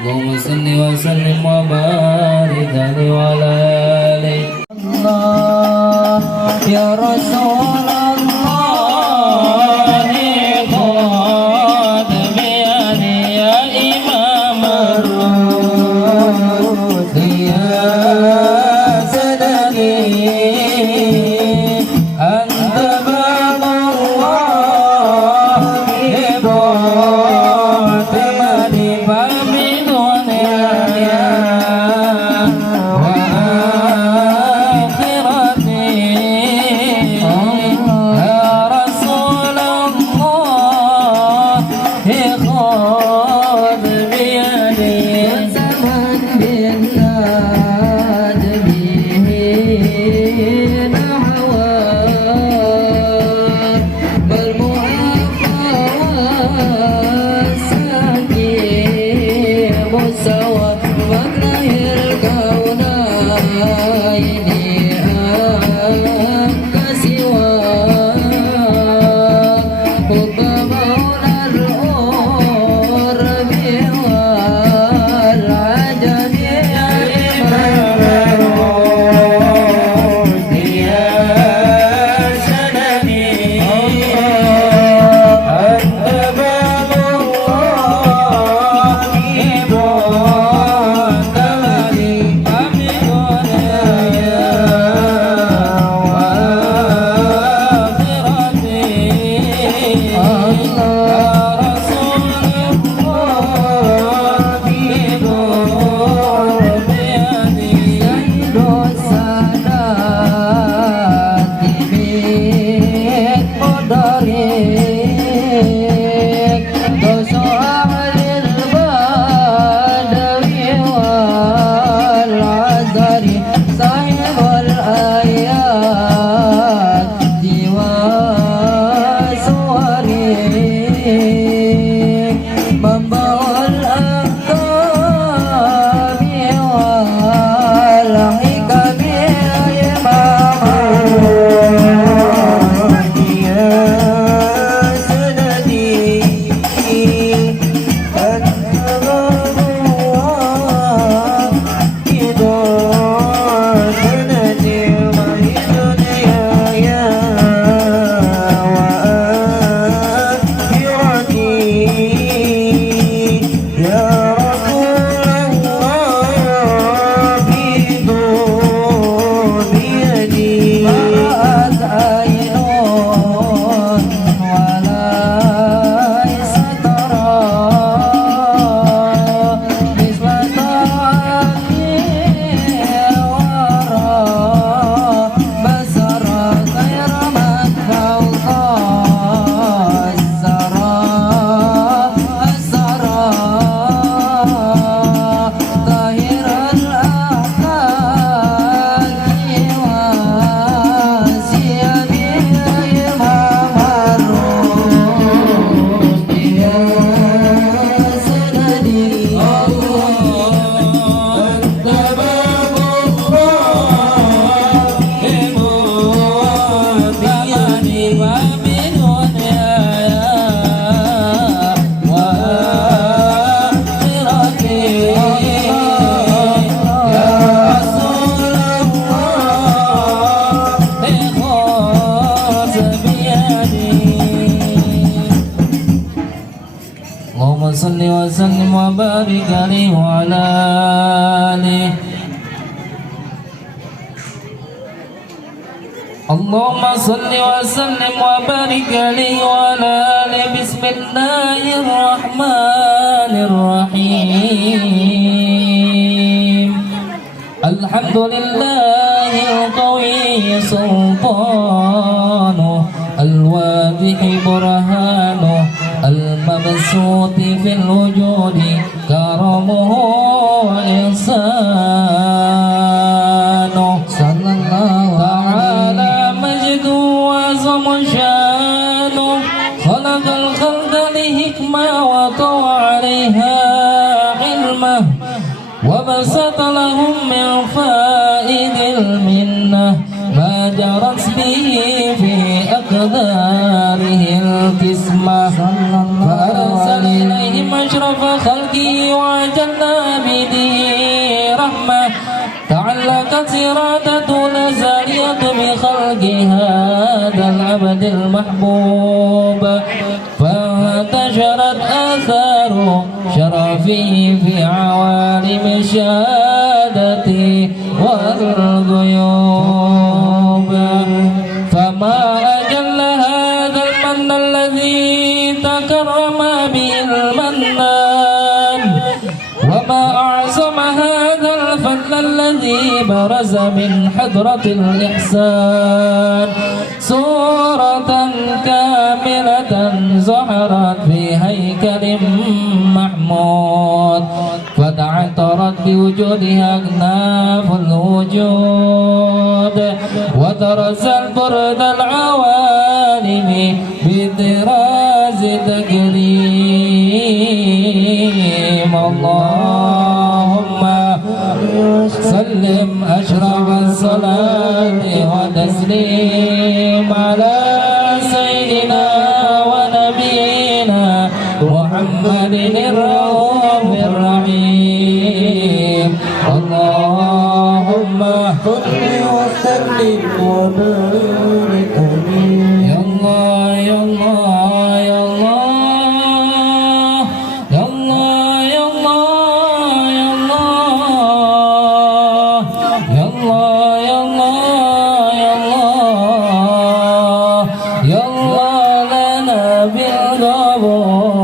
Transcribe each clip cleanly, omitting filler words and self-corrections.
Allahumma salli wa sallim wa barik alaihi wa ala alihi Allah ya Rasulullah ya Imam ar-Ruh ya sadaqi anta babullah ibu tamani عليه وعلى آله. اللهم صل وسلم وبارك عليه وعلى آله. بسم الله الرحمن الرحيم. الحمد لله القوي سلطانه، الواضح برهانه، المبسوط في الوجود كرمه وإحسانه. صلى الله تعالى مجده وعظم شانه. خلق الخلق لحكمة وطوى عليها علمه، وبسط لهم من فائد المنة ما جرت به في أقداره القسمة. فأرسل إليهم أشرف خلقه وأجل عبده رحمة. تعلقت إرادة الأزلية بخلق هذا العبد المحبوب، فانتشرت آثار شرفه في عوالم الشهادة والغيوب. فما أجل هذا المن الذي تكرم به المنان، وما أعظم هذا الفضل الذي برز من حضرة الإحسان. صورة كاملة ظهرت في هيكل محمود، فتعطرت بوجودها أكناف الوجود، وترس البرد العوالم بطراز تكريم. اللهم سلم أشرف الصلاة وتسليم على سيدنا ونبينا محمد الرؤوف الرحيم. اللهم صل وسلم وبارك عليه. يا الله يا الله يا الله يا الله يا الله يا الله يا الله يا الله يا الله يا الله لنا بالقبول.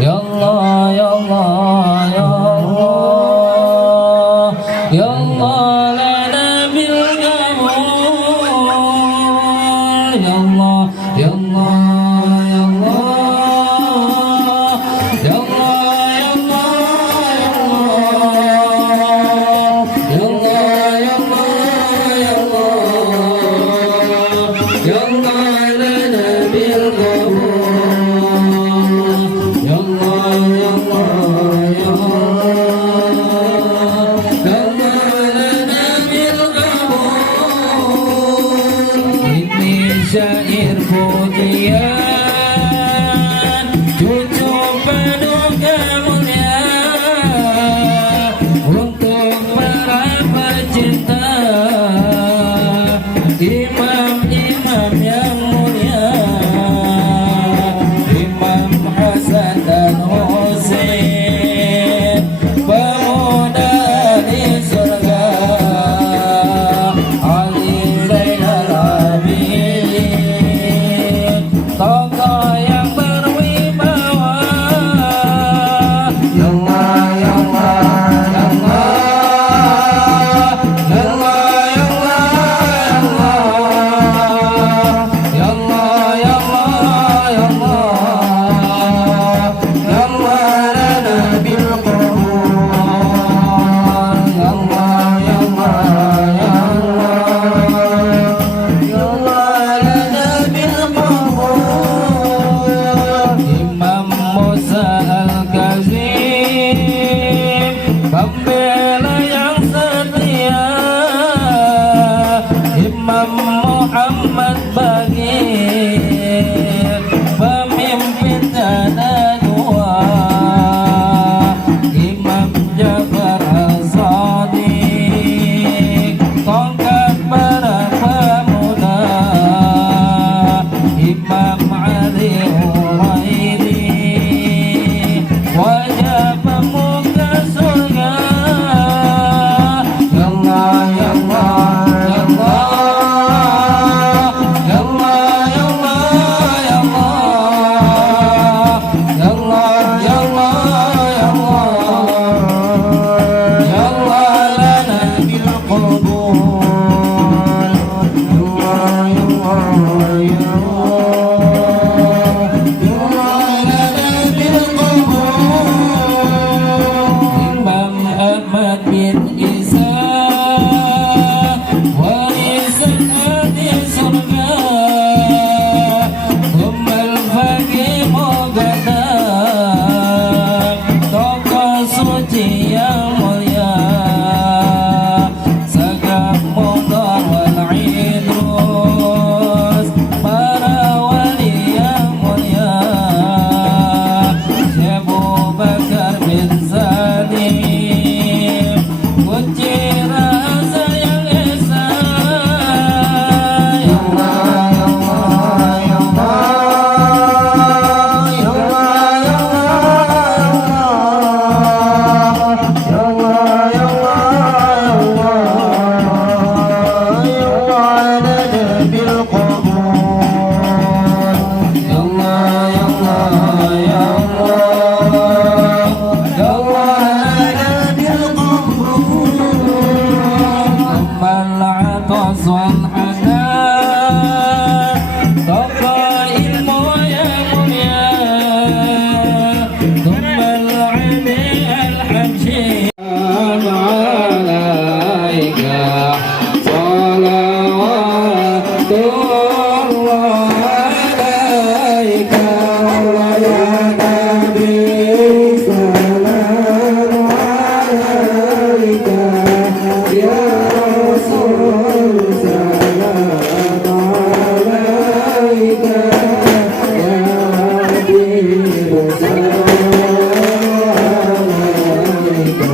يا الله يا الله يا الله يا الله لنا بالقبول. Muhammad bin Isa warisan hati surga Ummul Faqih Mogadam tokoh suci yang mulia Sagaf Mudar wal Idrus para wali yang mulia Syekh Abu Bakar bin Salim kunci rasa yang esa Ya Allah Ya Allah Ya Allah Ya Allah Ya Allah Ya Allah Ya Allah lana bil qabul Ya Allah Ya Allah Ya Allah Ya Allah lana bil qabul Amal atas wal hanan tokoh ilmu yang mulia Tumbal Ali al-Habsyi alaika salawatullah alaika ya Nabi salam alaika ya Rasul salam alaika ya Habib salam alaika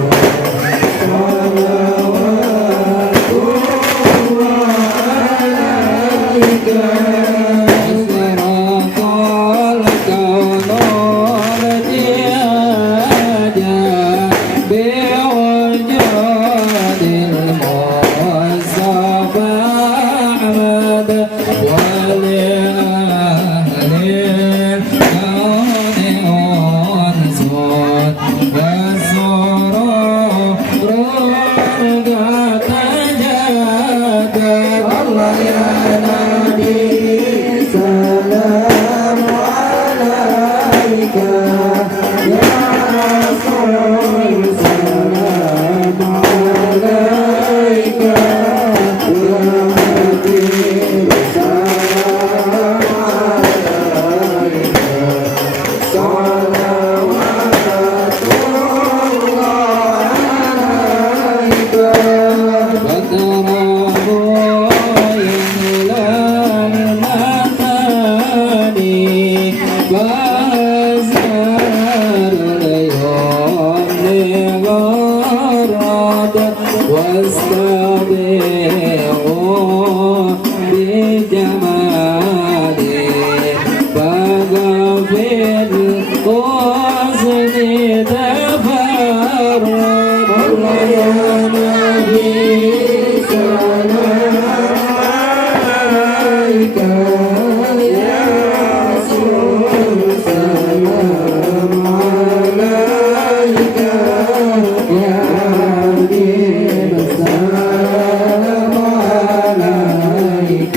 Allah ya Nabi salam alaika ya Rasul salam alaika ya Habib salam alaika salawatullah alaika واستبقوا بجمالي بقى في القصد تفرد الله يا نبي سلام عليك يا رسول سلام عليك يا حبيب سلام عليك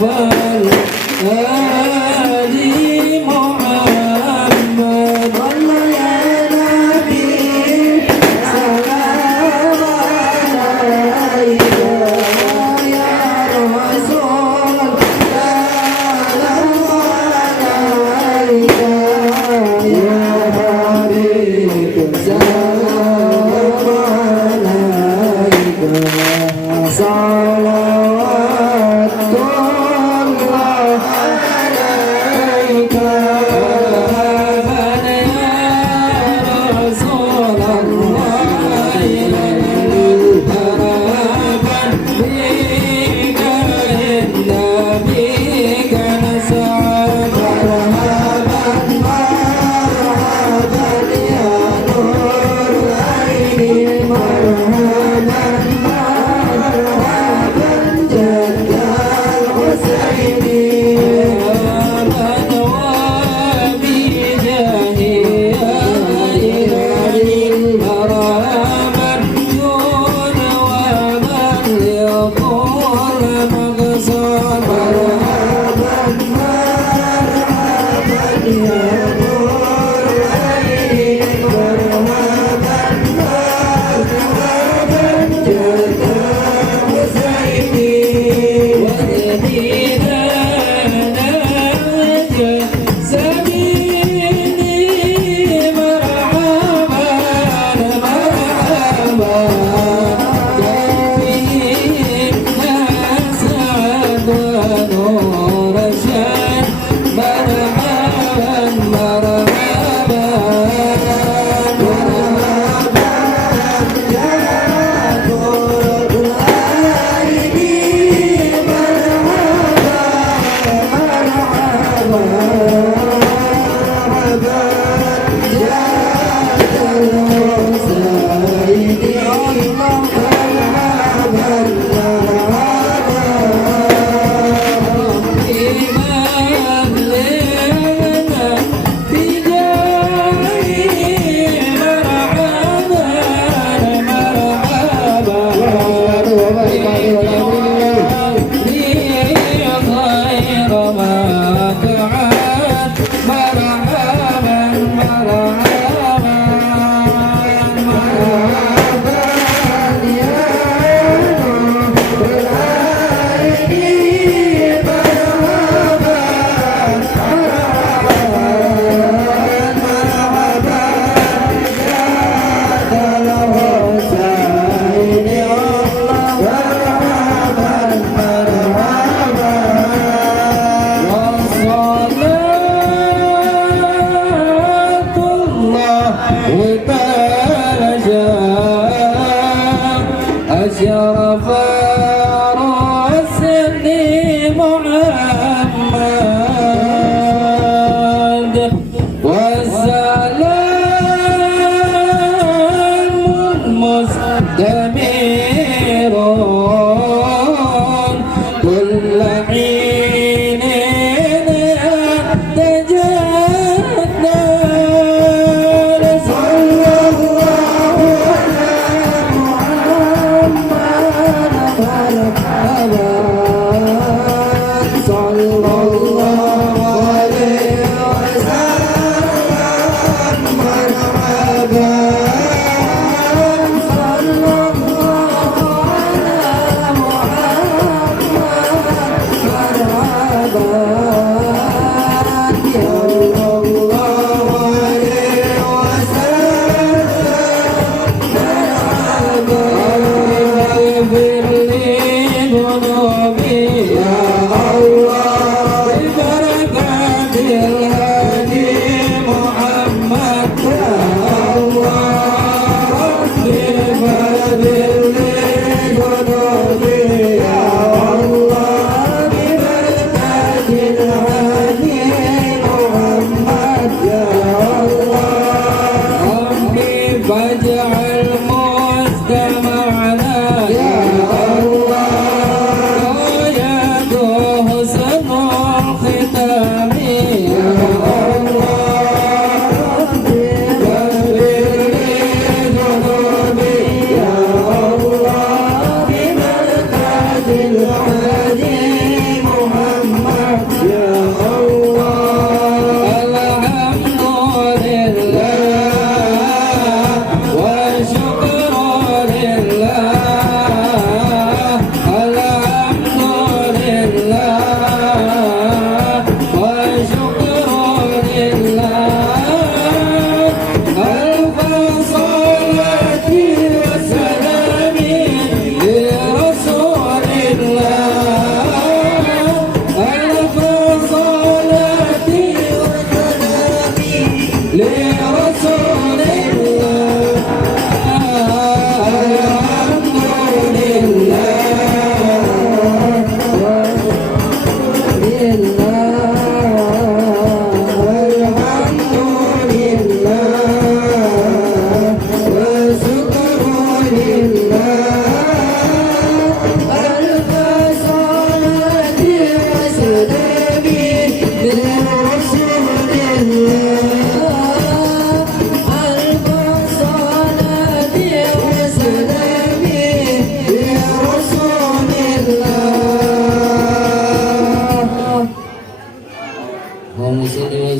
صلى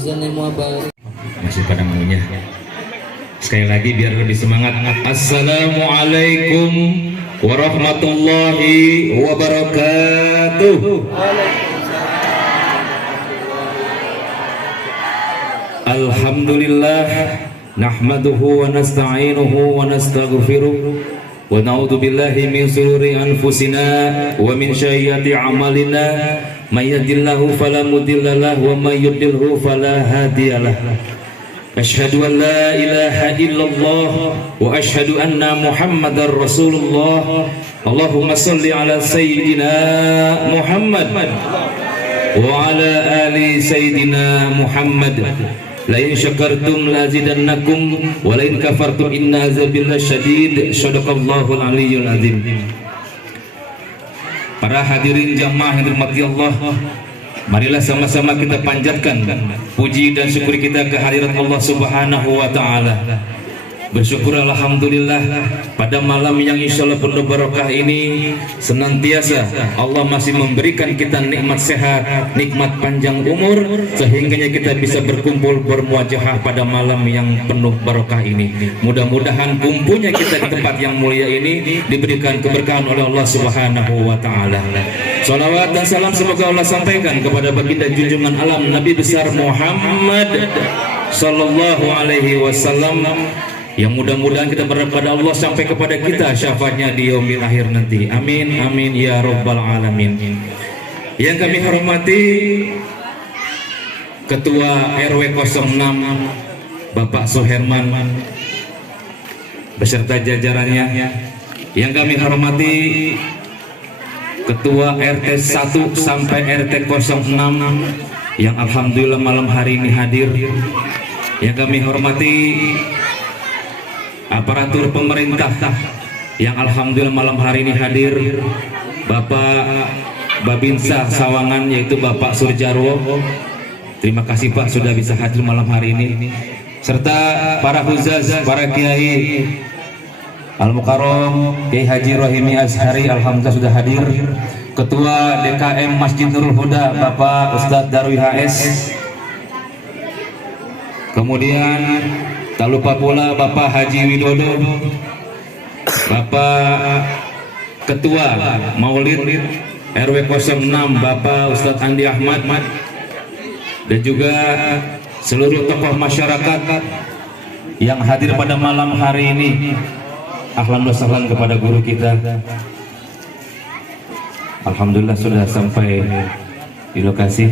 وسلم وبارك. Masih pada maunya. Sekali lagi biar lebih semangat. Assalamualaikum warahmatullahi wabarakatuh. Alhamdulillah nahmaduhu wa nasta'inuhu wa nastaghfiruh wa na'udzu billahi min shururi anfusina wa min sayyiati a'malina may yahdihillahu fala mudilla lahu wa may yudlilhu fala hadiyalah. Asyhadu an la ilaha illallah wa asyhadu anna Muhammadar Rasulullah. Allahumma shalli ala sayyidina Muhammad wa ala ali sayyidina Muhammad. La in syakartum la azidannakum wa la in kafartum inna azabillahi syadid. Shadaqallahul aliyyul azim. Para hadirin jamaah yang dirahmati Allah, marilah sama-sama kita panjatkan puji dan syukur kita kehadirat Allah Subhanahu wa taala. Bersyukur alhamdulillah pada malam yang insyaallah penuh barokah ini senantiasa Allah masih memberikan kita nikmat sehat, nikmat panjang umur, sehingga kita bisa berkumpul bermuajahah pada malam yang penuh barokah ini. Mudah-mudahan kumpulnya kita di tempat yang mulia ini diberikan keberkahan oleh Allah Subhanahu wa taala. Salawat dan salam semoga Allah sampaikan kepada baginda junjungan alam Nabi besar Muhammad sallallahu alaihi wasallam, yang mudah-mudahan kita berharap pada Allah sampai kepada kita syafaatnya di yaumil akhir nanti. Amin amin ya rabbal alamin. Yang kami hormati Ketua RW 06 Bapak Suherman beserta jajarannya. Yang kami hormati Ketua RT 1 sampai RT 06 yang alhamdulillah malam hari ini hadir. Yang kami hormati aparatur pemerintah yang alhamdulillah malam hari ini hadir, Bapak Babinsa Sawangan yaitu Bapak Surjarwo. Terima kasih Pak sudah bisa hadir malam hari ini, serta para huzaz, para kiai Al-Mukarram Kiai Haji Rohimi Azhari alhamdulillah sudah hadir. Ketua DKM Masjid Nurul Huda Bapak Ustadz Darwi HS. Kemudian tak lupa pula Bapak Haji Widodo, Bapak Ketua Maulid RW 06 Bapak Ustadz Andi Ahmad, dan juga seluruh tokoh masyarakat yang hadir pada malam hari ini. Ahlan wa sahlan kepada guru kita. Alhamdulillah sudah sampai di lokasi.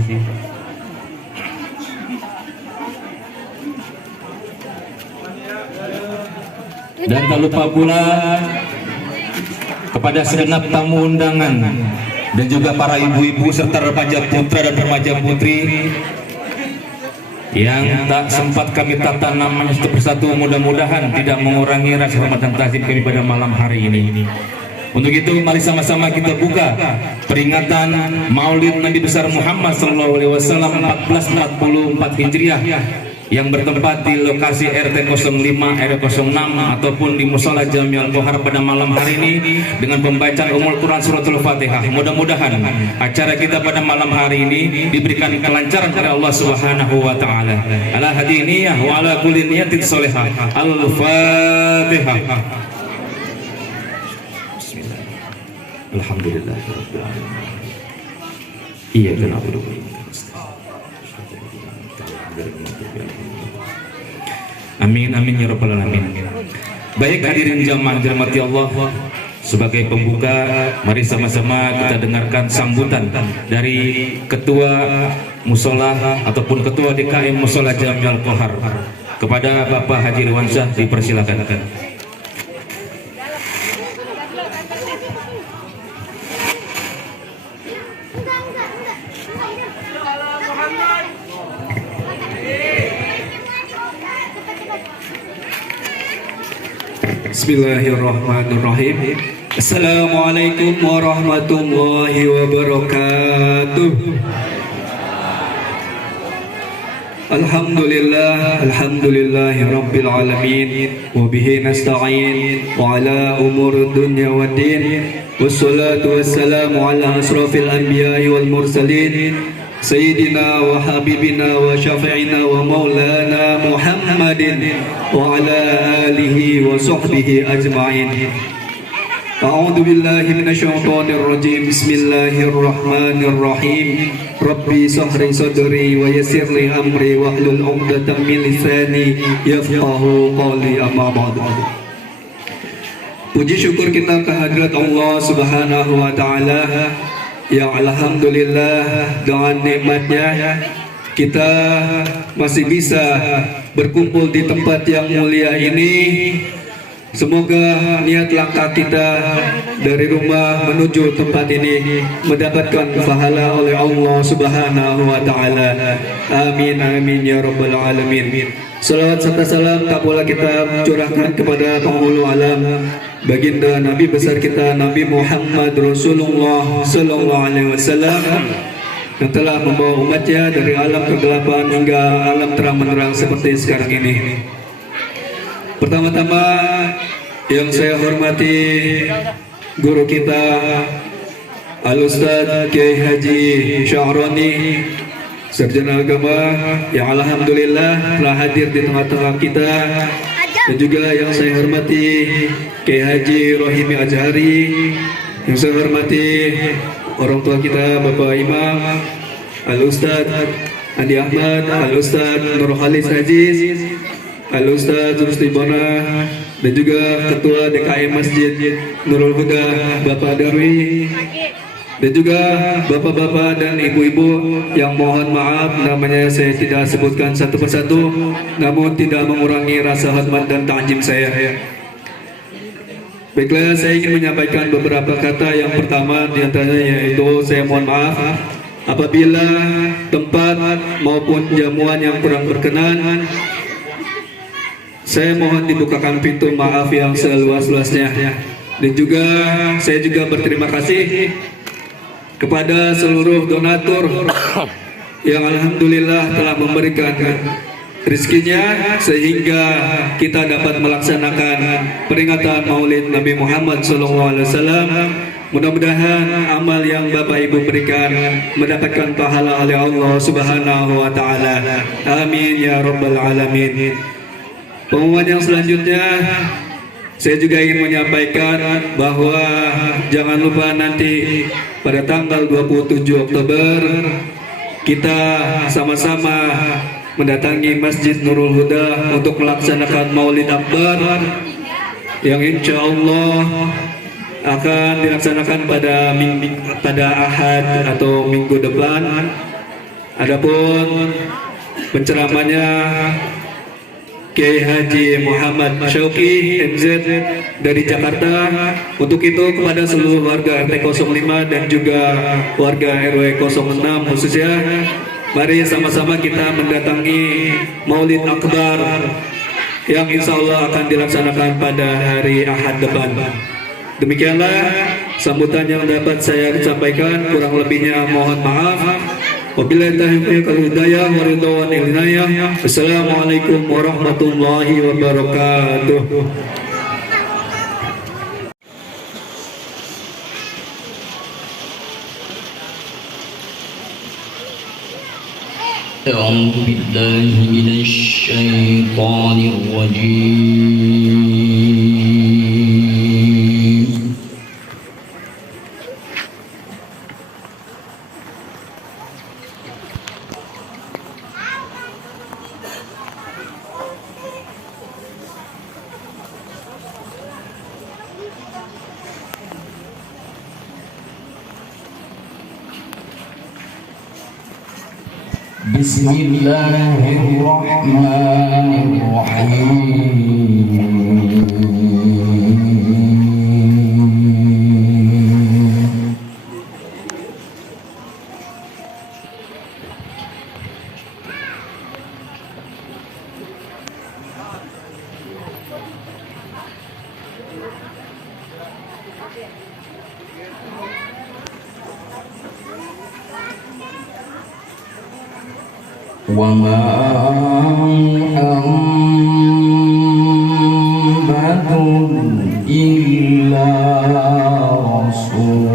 Dan tak lupa pula kepada segenap tamu undangan dan juga para ibu-ibu serta remaja putra dan remaja putri yang tak sempat kami tata namanya satu persatu, mudah-mudahan tidak mengurangi rasa hormat dan ta'zim kami pada malam hari ini. Untuk itu mari sama-sama kita buka peringatan Maulid Nabi besar Muhammad SAW 1444 Hijriah yang bertempat di lokasi RT 05, RT 06 ataupun di Mushola Jami'ul Qohar pada malam hari ini dengan pembacaan Ummul Quran Suratul Fatihah. Mudah-mudahan acara kita pada malam hari ini diberikan kelancaran oleh Allah Subhanahu wa taala. Ala hadiniyah wa ala kulli niyatin sholihah. Al-Fatihah. Bismillah. Alhamdulillahirabbil alamin. Iyyaka na'budu wa iyyaka nasta'in. Amin amin ya rabbal alamin. Baik hadirin jamaah dirahmati Allah, sebagai pembuka mari sama-sama kita dengarkan sambutan dari Ketua Mushola ataupun Ketua DKM Mushola Jami'ul Qohar. Kepada Bapak Haji Irwansyah dipersilakan. Bismillahirrahmanirrahim. Assalamualaikum warahmatullahi wabarakatuh. Alhamdulillahi Rabbil Alamin. Wabihi nasta'in wa ala umur dunya wa din. Wassalatu wassalamu ala asrafil anbiya'i wal mursalin, Sayyidina wa habibina wa syafi'ina wa maulana Muhammadin wa ala alihi wa sahbihi ajma'in. A'udzu billahi minasyaitonir rajim. Bismillahirrahmanirrahim. Rabbi shrah sadri wa yassir li amri wahlul 'uqdatam min lisani yafqahu qawli, amma ba'du. Puji syukur kita kehadirat Allah Subhanahu wa taala yang alhamdulillah dengan nikmatnya kita masih bisa berkumpul di tempat yang mulia ini. Semoga niat langkah kita dari rumah menuju tempat ini mendapatkan pahala oleh Allah Subhanahu wa taala. Amin amin ya rabbal alamin. Salawat serta salam tak pula kita curahkan kepada penghulu alam, baginda Nabi besar kita Nabi Muhammad Rasulullah sallallahu alaihi wasallam, yang telah membawa umatnya dari alam kegelapan hingga alam terang menerang seperti sekarang ini. Pertama-tama yang saya hormati guru kita Al-Ustadz Kiai Haji Sya'roni, sarjana agama yang alhamdulillah telah hadir di tengah-tengah kita, dan juga yang saya hormati Kiai Haji Rohimi Azhari, yang saya hormati orang tua kita Bapak Imam Al-Ustadz Andi Ahmad, Al-Ustadz Nur Khalis Aziz, Al-Ustadz Rusdi Bona, dan juga Ketua DKM Masjid Nurul Huda Bapak Darwi, dan juga bapak-bapak dan ibu-ibu yang mohon maaf namanya saya tidak sebutkan satu persatu, namun tidak mengurangi rasa hormat dan ta'zim saya. Baiklah, saya ingin menyampaikan beberapa kata. Yang pertama diantaranya yaitu saya mohon maaf apabila tempat maupun jamuan yang kurang berkenan. Saya mohon dibukakan pintu maaf yang seluas-luasnya. Dan juga saya juga berterima kasih kepada seluruh donatur yang alhamdulillah telah memberikan rezekinya sehingga kita dapat melaksanakan peringatan Maulid Nabi Muhammad SAW. Mudah-mudahan amal yang Bapak Ibu berikan mendapatkan pahala oleh Allah Subhanahu wa taala. Amin ya rabbal alamin. Pengumuman yang selanjutnya, saya juga ingin menyampaikan bahwa jangan lupa nanti pada tanggal 27 Oktober kita sama-sama mendatangi Masjid Nurul Huda untuk melaksanakan Maulid Akbar yang insya Allah akan dilaksanakan pada Ahad atau minggu depan. Adapun penceramahnya Kiai Haji Muhammad Syauqi MZ dari Jakarta. Untuk itu kepada seluruh warga RT 05 dan juga warga RW 06 khususnya, mari sama-sama kita mendatangi Maulid Akbar yang insya Allah akan dilaksanakan pada hari Ahad depan. Demikianlah sambutan yang dapat saya sampaikan, kurang lebihnya mohon maaf. Wabillahi taufiq wal hidayah wa ridwan wal inayah. Assalamualaikum warahmatullahi wabarakatuh. A'udzu billahi minasy syaithanir rajim. Bismillahirrahmanirrahim. وما محمد إلا رسول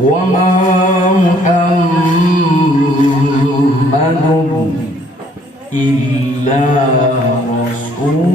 وما محمد إلا رسول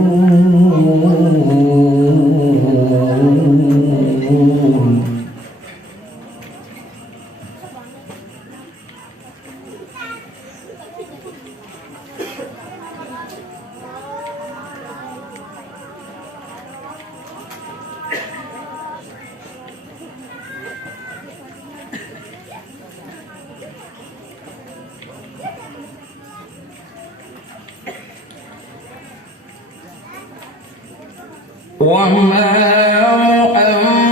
وما محمد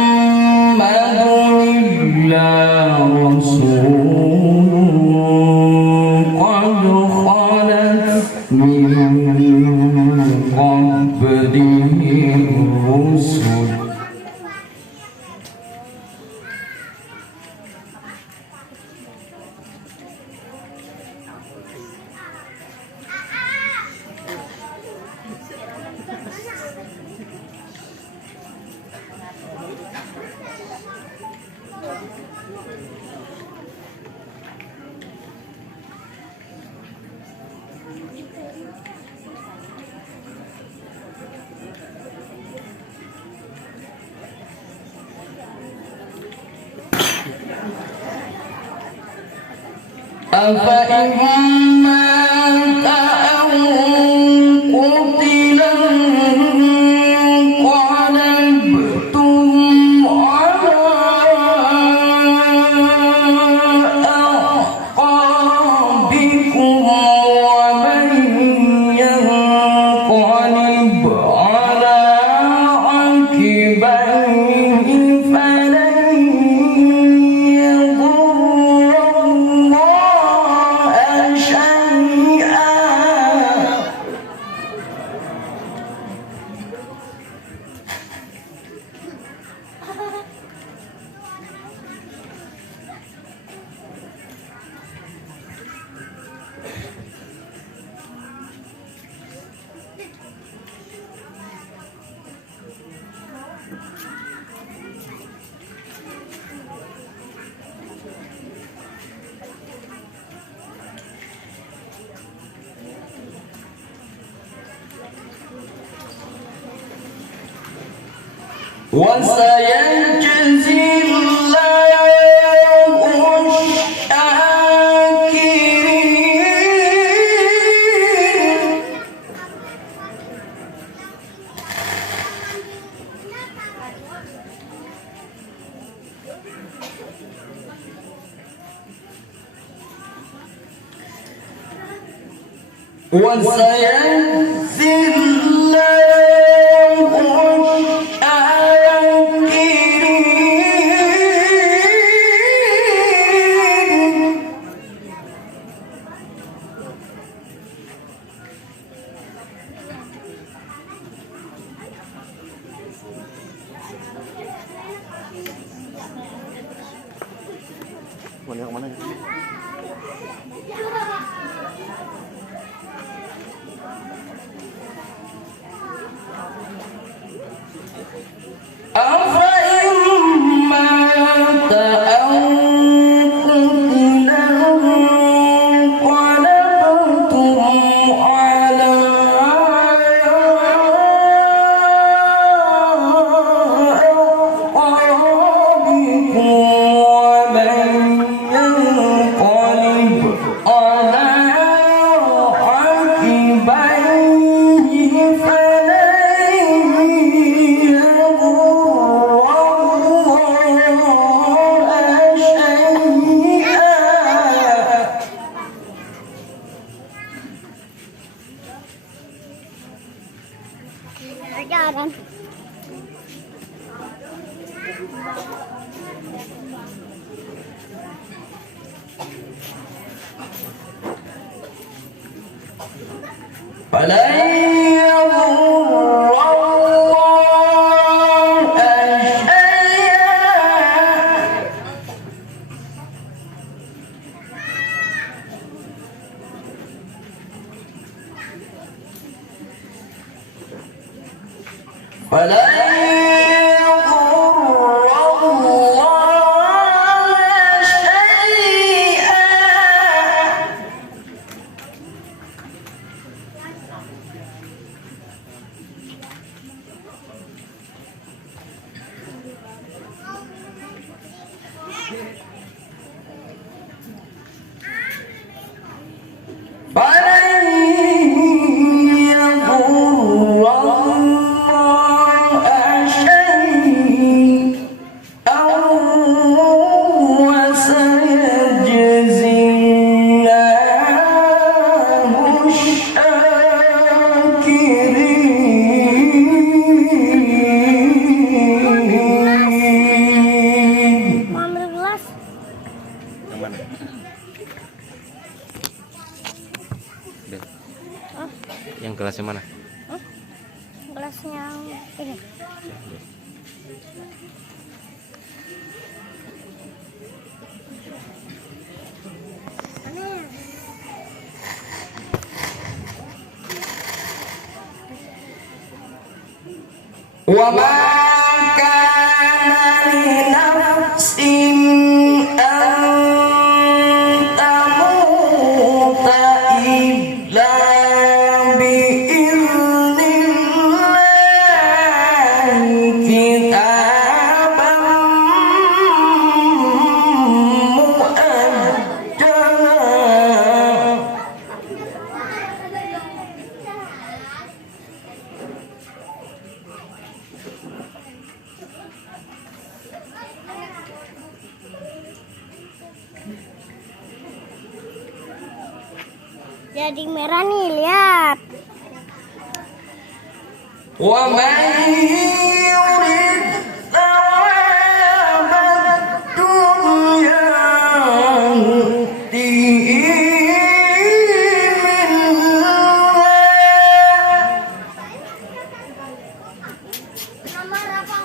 إلا رسول قد خلت من قبله الرسل أفإن مات أو قتل انقلبتم على أعقابكم ومن ينقلب على عقبيه فلن يضر الله شيئا وسيجزي الله الشاكرين وسيجزي الله الشاكرين Mau yang mana ya? أفإن مات أو قتل انقلبتم على أعقابكم ومن ينقلب pelajaran. Yang kelasnya mana? Gelasnya ini. Wa ma kana li nafsin an tamuta illa bi idznillah kitaban muajjala. Jadi merah nih, lihat. Wa man yurid thawabad dunya nu'tihi minha. Nomor apa?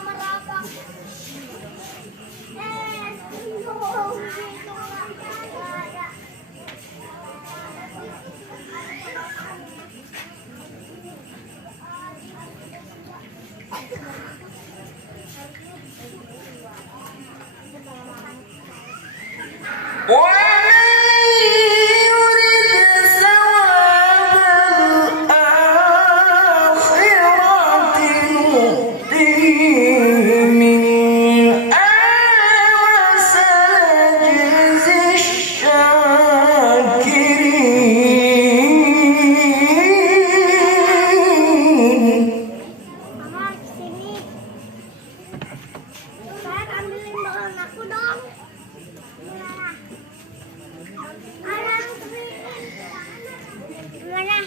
Wa man yurid thawabal akhirati nu'tihi minha wa sanajzi syakirin. Mama, sini. Saya ambilin balon aku dong. Gimana?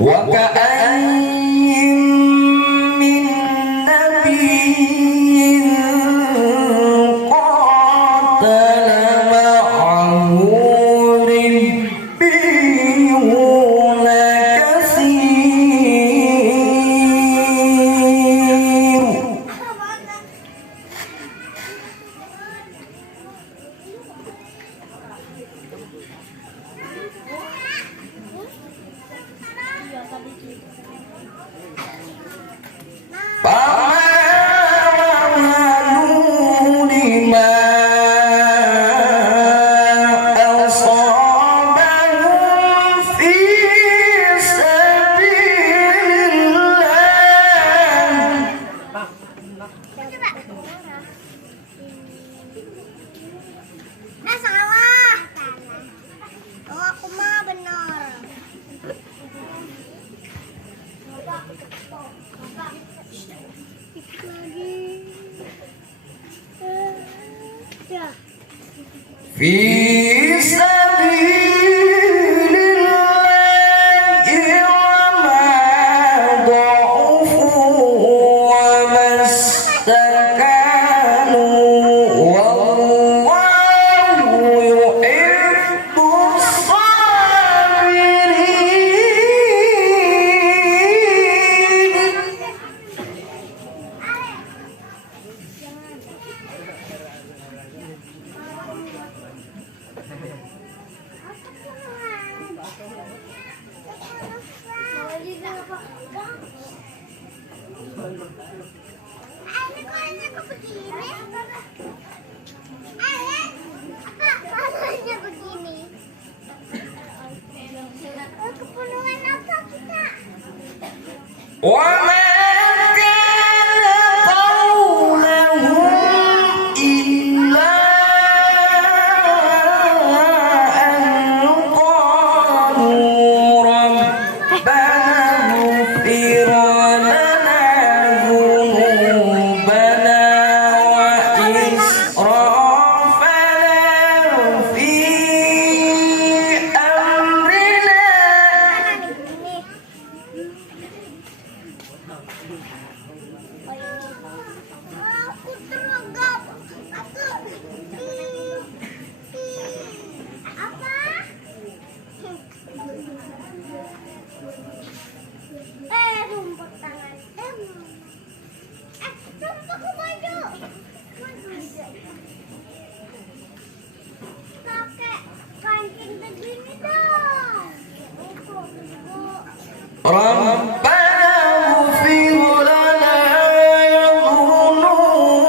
Wa ka'ayyin min nabiyyin qatala ma'ahu ribbiyuna katsir. فَعَمَلُوا لِمَا أَصَابَهُمْ فِي سَبِيلِ اللَّهِ. Nah, salah. Oh, aku mah benar. Lagi. Ya. fi sabilillahi wa ma dha'ufu wa mastakanu wallahu yuhibbus sabirin. Keperluan apa kita? وما كان قولهم إلا أن قالوا ربنا اغفر لنا ذنوبنا وإسرافنا في أمرنا. Aku tergap. Apa? Rumput tangan. Rumput aku maju. Pakai kancing begini dong. ربنا اغفر لنا ذنوبنا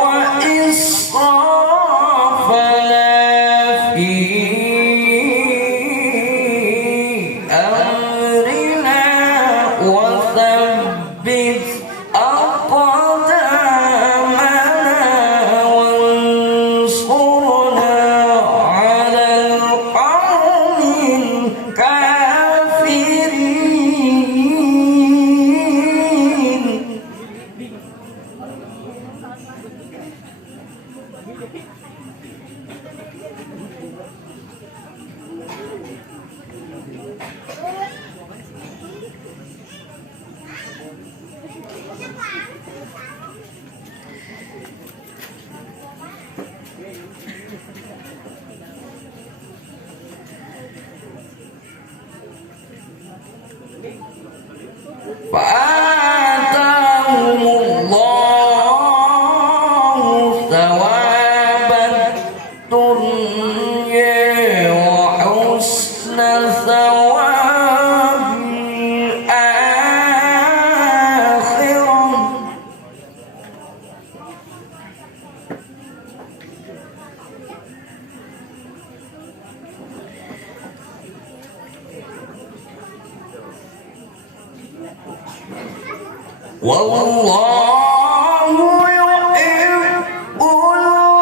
وإسرافنا في أمرنا وثبت أقدامنا وانصرنا على القوم الكافرين. فآتاهم الله ثواب الدنيا وحسن ثواب الآخرة. والله يحب المحسنين.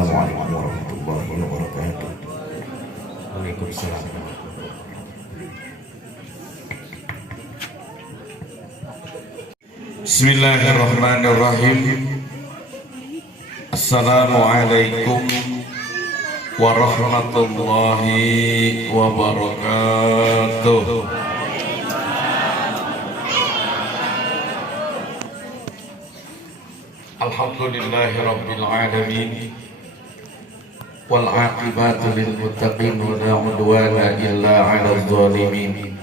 Wassalamualaikum warahmatullahi wabarakatuh. Waalaikumsalam. Bismillahirrahmanirrahim. Assalamualaikum warahmatullahi wabarakatuh. Alhamdulillahi rabbil alamin. Wal aqibatu lil muttaqin wa la udwana illa 'alal zalimin.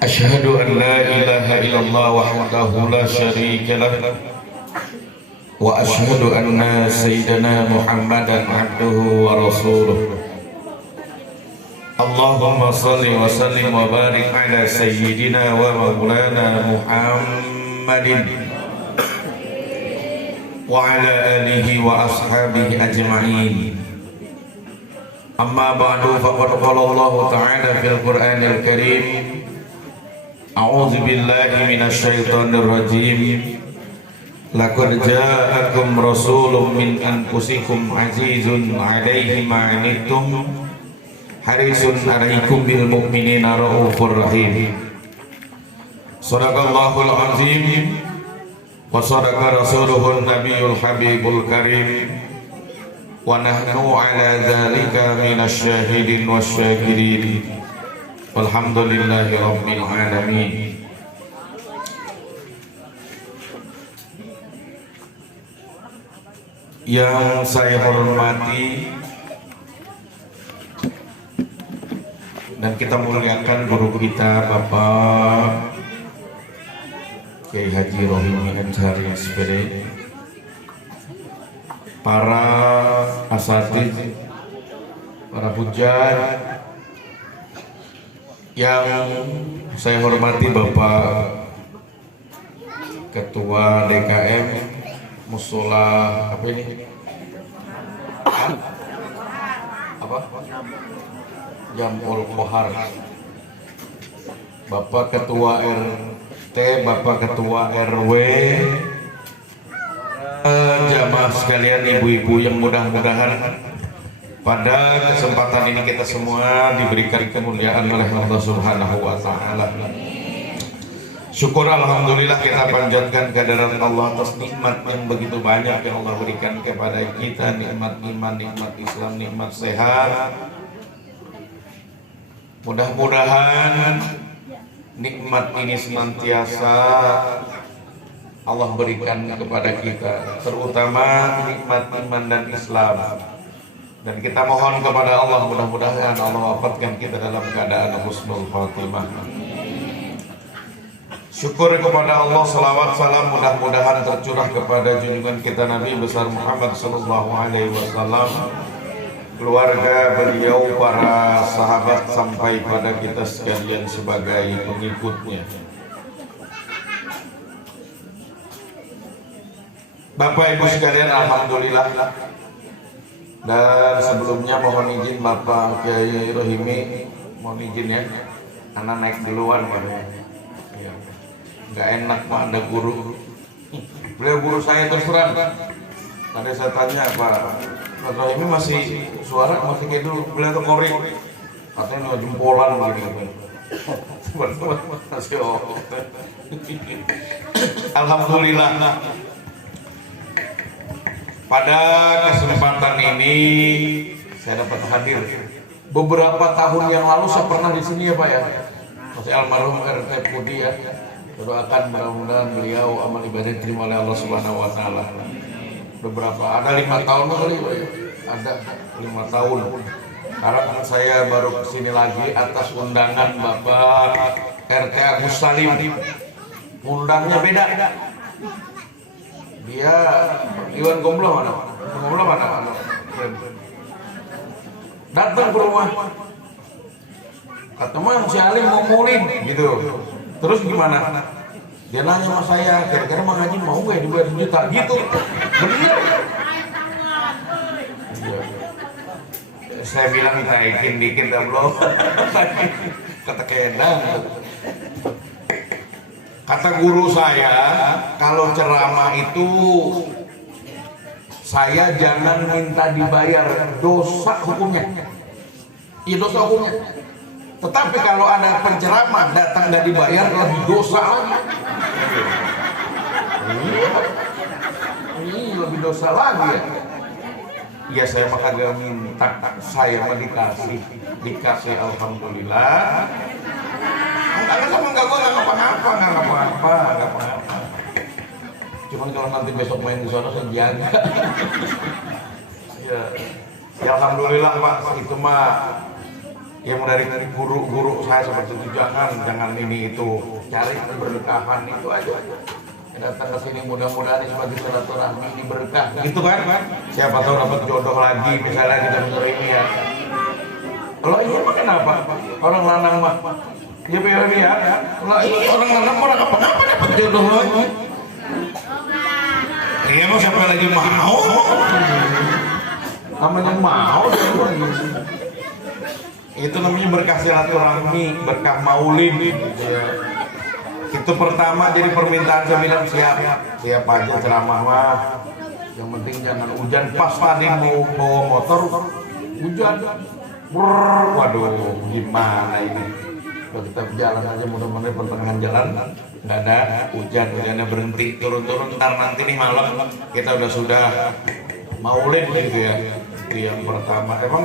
Asyhadu an la ilaha illallah wahdahu la syarika lah wa asyhadu anna sayyidana Muhammadan 'abduhu wa rasuluh. Allahumma shalli wa sallim wa barik ala sayyidina wa maulana Muhammadin wa ala alihi wa ashabihi ajma'in. Amma ba'du, faqad qala Allah ta'ala fil Qur'anil Karim, a'udzu billahi minasy syaithanir rajim. Laqad ja'akum rasulun min anfusikum azizun 'alaihi ma 'anittum harisun 'alaikum bil mu'minina raufur rahim. Shadaqallahul azim wa sadaqa rasuluhun nabiyul habibul karim wa nahnu 'ala dzalika minasy syahidin wasyakirin. Walhamdulillahi rabbil alamin. Yang saya hormati dan kita muliakan guru kita Bapak Kiai Haji Rohimi Ansari SPD, para asatidz, para hujjah, yang saya hormati Bapak Ketua DKM Musola apa ini? Apa? Jampol Kohar, Bapak Ketua RT, Bapak Ketua RW, jamaah sekalian, ibu-ibu yang mudah-mudahan pada kesempatan ini kita semua diberikan kemuliaan oleh Allah Subhanahu wa taala. Syukur alhamdulillah kita panjatkan kehadirat Allah atas nikmat yang begitu banyak yang Allah berikan kepada kita, nikmat iman, nikmat Islam, nikmat sehat. Mudah-mudahan nikmat ini senantiasa Allah berikan kepada kita, terutama nikmat iman dan Islam. Dan kita mohon kepada Allah, mudah-mudahan Allah wafatkan kita dalam keadaan husnul khatimah. Syukur kepada Allah, salawat salam mudah-mudahan tercurah kepada junjungan kita Nabi besar Muhammad sallallahu alaihi wasallam, keluarga beliau, para sahabat, sampai pada kita sekalian sebagai pengikutnya. Bapak Ibu sekalian, alhamdulillah. Dan sebelumnya mohon izin Bapak Kiai Rohimi, mohon izin ya, anak naik duluan katanya. Nggak enak Pak, ada guru. Beliau guru saya terserah. Tadi saya tanya Pak Rohimi masih suara masih kayak dulu, beliau tuh korek. Katanya jempolan gitu. Masih alhamdulillah. Pada kesempatan ini saya dapat hadir. Beberapa tahun yang lalu saya pernah di sini ya Pak ya. Masih almarhum RT Pudi ya. Doakan mudah-mudahan beliau amal ibadah diterima oleh Allah Subhanahu wa taala. Beberapa ada 5 tahun kali Pak ya. Ada 5 tahun. Sekarang saya baru kesini lagi atas undangan Bapak RT Agus Salim. Undangnya beda. Dia Iwan Gomblo mana? Gomblo mana? Datang ke rumah. Kata mah si Alim mau mulin gitu. Terus gimana? Dia nanya sama saya, kira-kira Mang Haji mau nggak dibayar 1 juta gitu? Bener. Saya bilang naikin dikit dah belum. Kata kedang. Kata guru saya, kalau ceramah itu saya jangan minta dibayar, dosa hukumnya. Iya, dosa hukumnya. Tetapi kalau ada penceramah datang nggak dibayar, lebih dosa lagi. Ini lebih dosa lagi ya. Ya saya mah kagak minta, saya mah dikasih alhamdulillah. Enggak sama enggak gua enggak apa-apa. Cuman kalau nanti besok main di sana saya jaga. Ya alhamdulillah Pak, itu mah yang dari guru-guru saya seperti itu, jangan ini itu, cari keberkahan itu aja. Datang ke sini mudah-mudahan sebagai silaturahmi ini berkah, gitu kan? Siapa tahu dapat jodoh lagi, misalnya kita bener ini ya. Kalau ini mah kenapa? Orang lanang mah, ya ini ya. Kalau ini orang lanang orang apa-apa dapat jodoh lagi. Iya mau siapa lagi mau? Namanya mau, itu namanya berkah silaturahmi, berkah maulid. Gitu ya. Itu pertama, jadi permintaan saya bilang siap aja ceramah mah. Yang penting jangan hujan. Pas tadi mau bawa motor hujan. Waduh, gimana ini? Kalau kita jalan aja mudah-mudahan pertengahan jalan nggak ada hujannya berhenti, turun-turun. Ntar nanti nih malam kita sudah maulid gitu ya. Itu yang pertama. Emang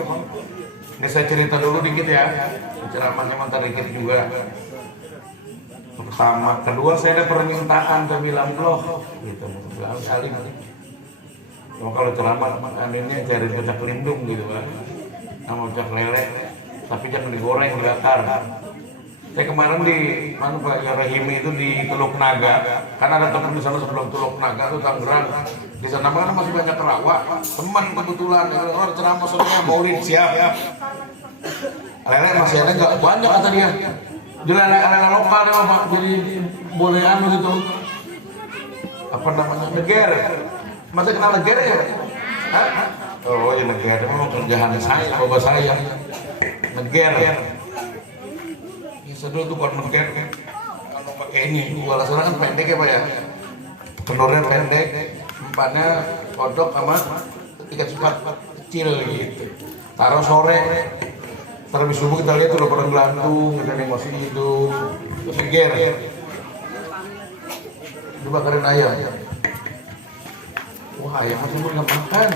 ini saya cerita dulu dikit ya. Ceramahnya mantar dikit juga. Pertama, kedua saya ada permintaan, saya bilang loh, gitu, bilang kali nanti. Kalau ceramah ini cari pecak lindung gitu kan, sama pecak lele, tapi jangan digoreng, dibakar. Saya kemarin di mana Pak Rahimi itu di Teluk Naga, karena ada teman di sana sebelum Teluk Naga itu Tangerang. Di sana kan masih banyak rawa, teman kebetulan orang ceramah semuanya maulid siap. Lele masih ada nggak banyak kata dia. Jadi lele lokal ya Pak, jadi boleh gitu. Apa namanya? Neger. Masih kenal neger ya? Hah? Oh ya neger, memang kerjaan saya, bapak saya. Neger. Sedul tuh kalau neger, kalau pakai ini, gua laksana kan pendek ya Pak ya. Kendornya pendek, empatnya kodok sama tiga sifat kecil gitu. Taruh sore. Terlebih subuh kita lihat udah pada gelantung, kita nih masih hidup, terus neger, dibakarin ayam. Wah ayam masih belum makan,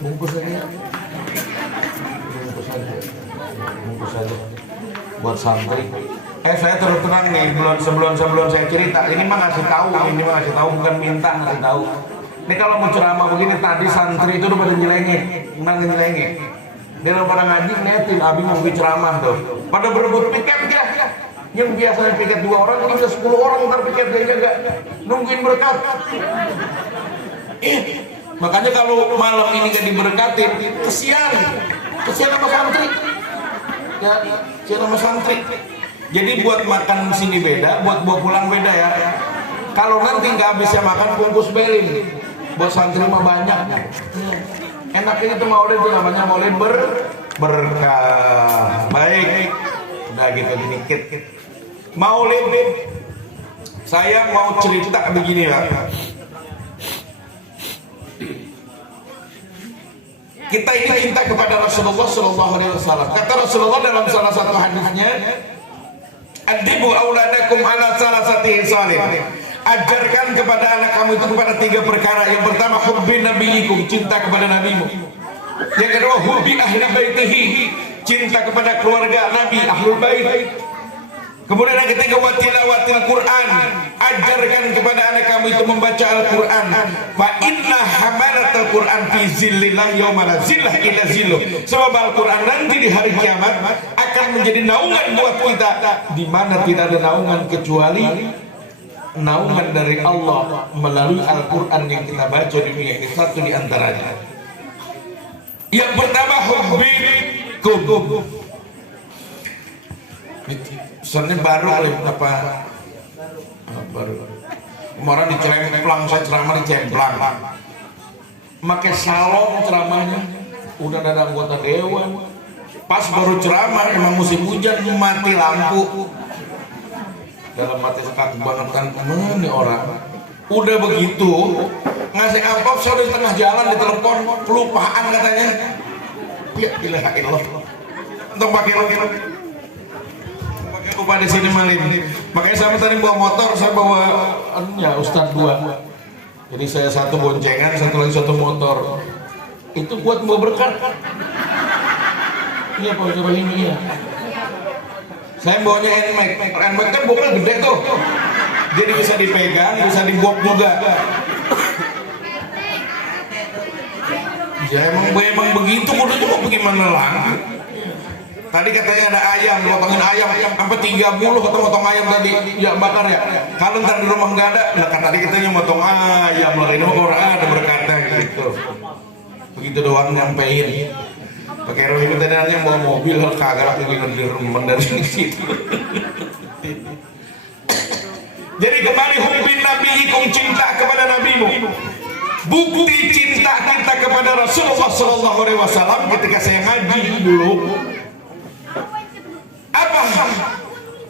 bungkus aja, bungkus aja, buat santri. Saya terus terang nih, sebelum saya cerita, ini mah ngasih tahu, bukan minta ngasih tahu. Ini kalau mau ceramah begini tadi santri itu udah pada nyelengit. Dia pada ngaji netin, abi mau ceramah tuh. Pada berebut piket dia. Yang biasanya piket 2 orang, ini udah 10 orang ntar piket dia jaga. Nungguin berkat. Makanya kalau malam ini gak diberkatin, kesian sama santri. Ya, kesian sama santri. Jadi buat makan sini beda, buat bawa pulang beda ya. Kalau nanti nggak bisa makan bungkus belin, buat santri mah banyak. Enaknya itu maulid itu namanya maulid berkah. Baik, udah gitu dikit. Maulid, saya mau cerita begini Pak. Kita ini cinta kepada Rasulullah SAW. Kata Rasulullah dalam salah satu hadisnya, "Adibu auladakum ala salasati hisalin." Ajarkan kepada anak kamu itu kepada 3 perkara. Yang pertama, hubbi nabiyikum, cinta kepada nabimu. Yang kedua, hubbi ahli baitihi, cinta kepada keluarga Nabi, ahlul bait. Kemudian yang ketiga, wa tilawatil Quran, ajarkan kepada anak kamu itu membaca Al-Quran. Fa inna hamalatal Quran fi zillillah yauma la zillah illa zilluh. Sebab Al-Quran nanti di hari kiamat akan menjadi naungan buat kita, di mana tidak ada naungan kecuali naungan dari Allah melalui Al-Quran yang kita baca di dunia ini. Satu di antaranya. Yang pertama, hubbikum. Pesannya baru baru. Kemarin di Cemplang, saya ceramah di Cemplang. Pakai salon ceramahnya. Udah ada anggota dewan. Pas baru ceramah, emang musim hujan, mati lampu. Dalam mati sekak banget kan, mana orang Udah begitu ngasih amplop, saya udah di tengah jalan ditelepon, kelupaan katanya. Ya ilaha illallah. Untuk pakai lupa di sini malin. Makanya saya tadi bawa motor, saya bawa ya Ustadz 2. Jadi saya satu boncengan, satu lagi satu motor. Itu buat bawa berkat. Iya Pak, coba ini ya. Saya bawanya NMAX. NMAX kan boknya gede tuh. Jadi bisa dipegang, bisa dibok juga. Ya emang begitu, udah juga bagaimana lagi. Tadi katanya ada ayam, potongin ayam sampai 30 atau potong ayam tadi, ya bakar ya. Kalau ntar di rumah nggak ada, nah kan tadi katanya motong ayam lah, ini mah ada berkata gitu. Begitu doang nyampein. Pakai roh itu tadi yang bawa mobil, kagak lagi di rumah dari situ. Jadi kembali hubbin nabiyikum, cinta kepada nabimu. Bukti cinta kita kepada Rasulullah SAW ketika saya ngaji dulu. Apa?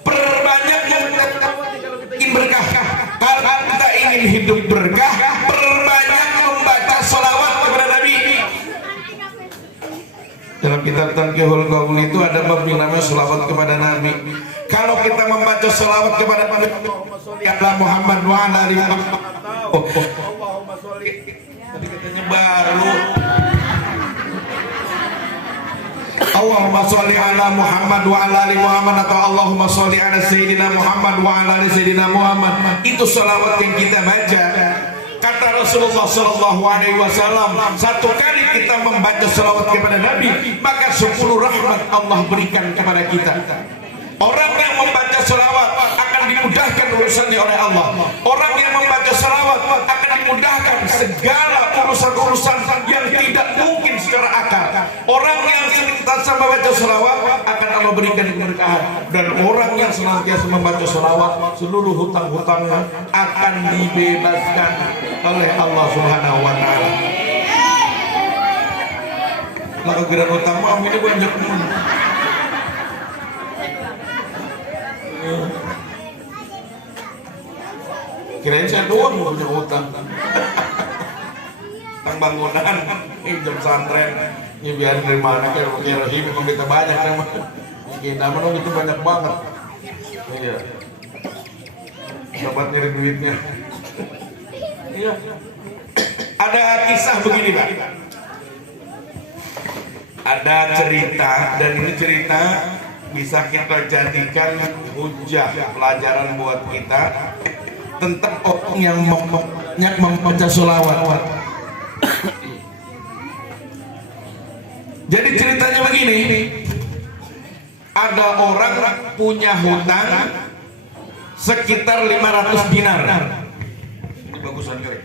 Perbanyak ingin berkah. Kalau kita ingin hidup berkah, perbanyak membaca sholawat kepada Nabi. Dalam kitab Tanqihul Qaul itu ada bab yang namanya sholawat kepada Nabi. Kalau kita membaca sholawat kepada Nabi Muhammad wa ala alihi tadi katanya baru Allahumma sholli ala Muhammad wa ala ali Muhammad atau Allahumma sholli ala Sayyidina Muhammad wa ala ali Sayyidina Muhammad. Itu sholawat yang kita baca. Kata Rasulullah SAW, satu kali kita membaca sholawat kepada Nabi, maka 10 rahmat Allah berikan kepada kita. Orang yang membaca sholawat akan dimudahkan urusannya oleh Allah. Orang yang membaca sholawat akan dimudahkan segala urusan-urusan yang tidak mungkin secara akal. Orang yang senantiasa membaca sholawat akan Allah berikan keberkahan. Dan orang yang senantiasa membaca sholawat, seluruh hutang-hutangnya akan dibebaskan oleh Allah Subhanahu wa Ta'ala. Lah kegeran hutang mah ini banyak. Kirain saya doang punya utang. Tang bangunan, jam santren, ini biar dari mana kayak pakai rahim memang kita banyak sama. Kita mana itu banyak banget. Iya. Dapat ngirim duitnya. Iya. Ada kisah begini Pak. Ada cerita dan ini cerita bisa kita jadikan hujah pelajaran buat kita tentang orang yang banyak membaca sholawat. Jadi ceritanya begini, ada orang punya hutang sekitar 500 dinar. Ini bagusan keren.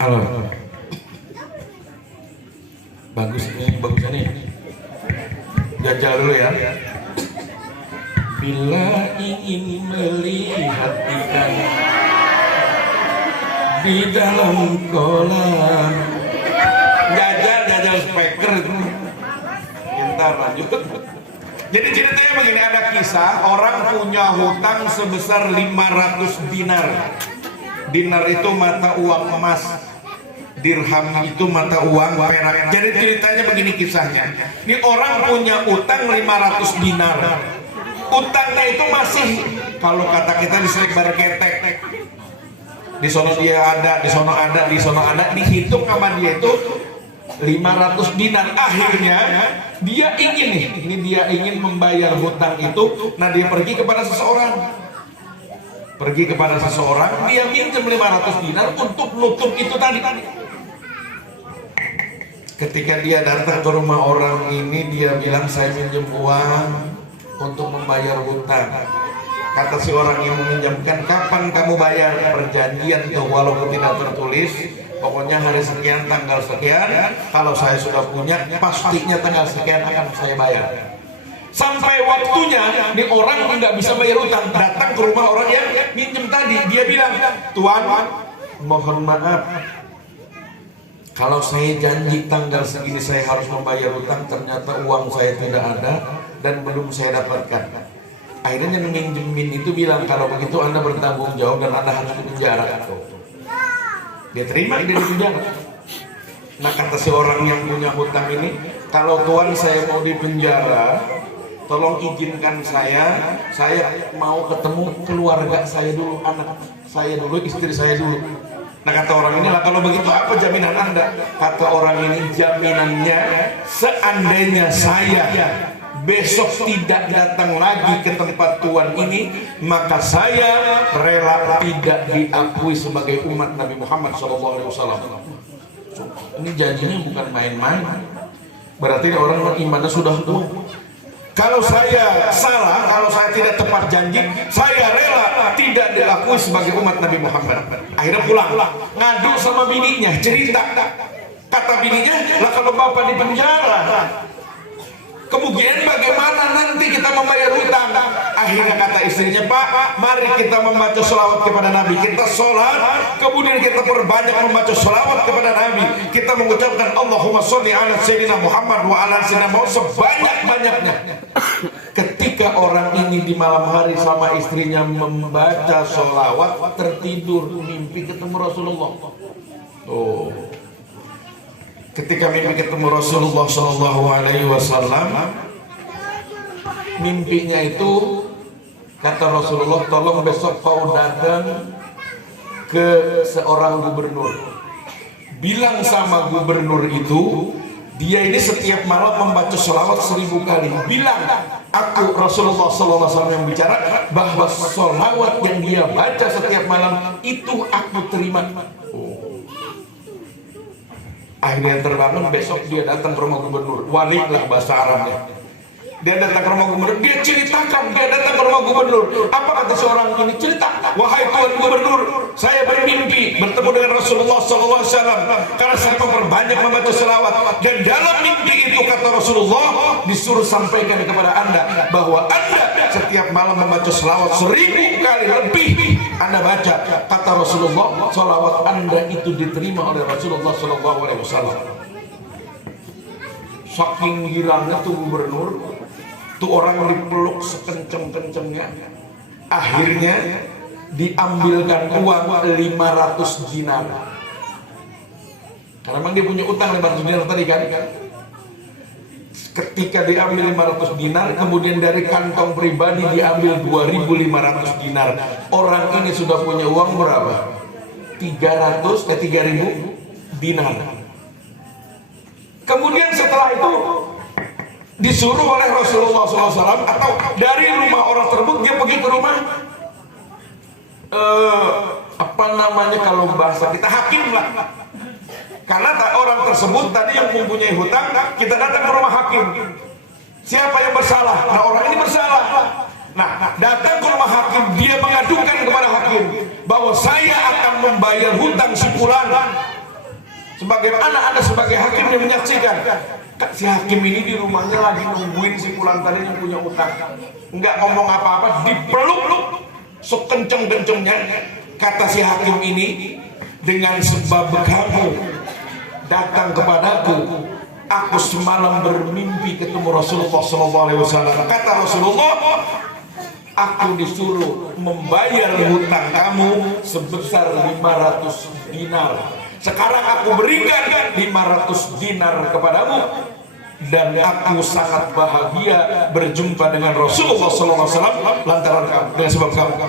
Halo. Bagus ini. Jajal dulu ya. Bila ingin melihat ikan di dalam kolam, jajal speaker itu. Ntar lanjut. Jadi ceritanya begini, ada kisah orang punya hutang sebesar 500 dinar. Dinar itu mata uang emas, dirham itu mata uang perak. Jadi ceritanya begini kisahnya. Ini orang punya utang 500 dinar. Utangnya itu masih, kalau kata kita disebar ketek. Di sono dia ada, di sono ada, di sono ada, dihitung sama dia itu 500 dinar. Akhirnya dia ingin nih, ini dia ingin membayar hutang itu. Nah dia pergi kepada seseorang. Dia minjem 500 dinar untuk nutup itu tadi. Ketika dia datang ke rumah orang ini, dia bilang saya minjem uang untuk membayar hutang. Kata si orang yang meminjamkan, kapan kamu bayar? Perjanjian tuh walaupun tidak tertulis, pokoknya hari sekian tanggal sekian, kalau saya sudah punya pastinya tanggal sekian akan saya bayar. Sampai waktunya di orang nggak bisa bayar hutang, datang ke rumah orang yang minjem tadi. Dia bilang, tuan mohon maaf, kalau saya janji tanggal segini saya harus membayar hutang, ternyata uang saya tidak ada dan belum saya dapatkan. Akhirnya yang minjemin itu bilang, kalau begitu Anda bertanggung jawab dan Anda harus dipenjara. Dia terima, dia dipenjara. Nah kata seorang yang punya hutang ini, kalau Tuan saya mau dipenjara, tolong izinkan saya mau ketemu keluarga saya dulu, anak saya dulu, istri saya dulu. Nah kata orang ini, lah kalau begitu apa jaminan Anda? Kata orang ini, jaminannya seandainya saya besok tidak datang lagi ke tempat Tuan ini, maka saya rela tidak diakui sebagai umat Nabi Muhammad SAW. Ini janjinya bukan main-main. Berarti orang imannya sudah tua. Kalau saya salah, kalau saya tidak tepat janji, saya rela tidak diakui sebagai umat Nabi Muhammad. Akhirnya pulang, ngadu sama bininya, cerita. Kata bininya, lah kalau bapak di penjara, kemudian bagaimana nanti kita membayar hutang? Akhirnya kata istrinya, Pak, mari kita membaca sholawat kepada Nabi. Kita sholat, kemudian kita perbanyak membaca sholawat kepada Nabi. Kita mengucapkan Allahumma sholli ala Sayyidina Muhammad wa ala Sayyidina Muhammad sebanyak-banyaknya. Ketika orang ini di malam hari sama istrinya membaca sholawat, tertidur, mimpi ketemu Rasulullah. Oh. Ketika mimpi ketemu Rasulullah SAW, mimpinya itu kata Rasulullah, tolong besok kau datang ke seorang gubernur, bilang sama gubernur itu, dia ini setiap malam membaca sholawat 1000 kali. Bilang, aku Rasulullah SAW yang bicara, bahwa sholawat yang dia baca setiap malam itu aku terima. Akhirnya terbangun, besok dia datang ke rumah gubernur, wali lah bahasa Arabnya. Dia datang ke rumah gubernur, dia ceritakan, dia datang ke rumah gubernur. Apa kata seorang ini? Cerita, wahai Tuan Gubernur, saya bermimpi bertemu dengan Rasulullah SAW karena saya memperbanyak membaca selawat. Dan dalam mimpi itu kata Rasulullah, disuruh sampaikan kepada Anda bahwa Anda setiap malam membaca selawat 1000 kali lebih Anda baca. Kata Rasulullah, selawat Anda itu diterima oleh Rasulullah SAW. Saking girangnya tuh gubernur, tuh orang dipeluk sekenceng-kencengnya. Akhirnya diambilkan uang 500 dinar. Karena memang dia punya utang 500 dinar tadi kan. Ketika diambil 500 dinar, kemudian dari kantong pribadi diambil 2.500 dinar. Orang ini sudah punya uang berapa? 3.000 dinar. Kemudian setelah itu disuruh oleh Rasulullah SAW, atau dari rumah orang tersebut dia pergi ke rumah apa namanya kalau bahasa kita, hakim lah. Karena orang tersebut tadi yang mempunyai hutang, kita datang ke rumah hakim. Siapa yang bersalah? Nah orang ini bersalah. Nah datang ke rumah hakim, dia mengadukan kepada hakim bahwa saya akan membayar hutang si fulan. Sebagaimana Anda sebagai hakim yang menyaksikan, si hakim ini di rumahnya lagi nungguin si fulan tadi yang punya utang, nggak ngomong apa-apa, dipeluk sekenceng-kencengnya. Kata si hakim ini, dengan sebab kamu datang kepadaku, aku semalam bermimpi ketemu Rasulullah SAW. Kata Rasulullah, aku disuruh membayar hutang kamu sebesar 500 dinar. Sekarang aku berikan 500 dinar kepadamu, dan aku sangat bahagia berjumpa dengan Rasulullah SAW lantaran kamu, dengan sebab kamu.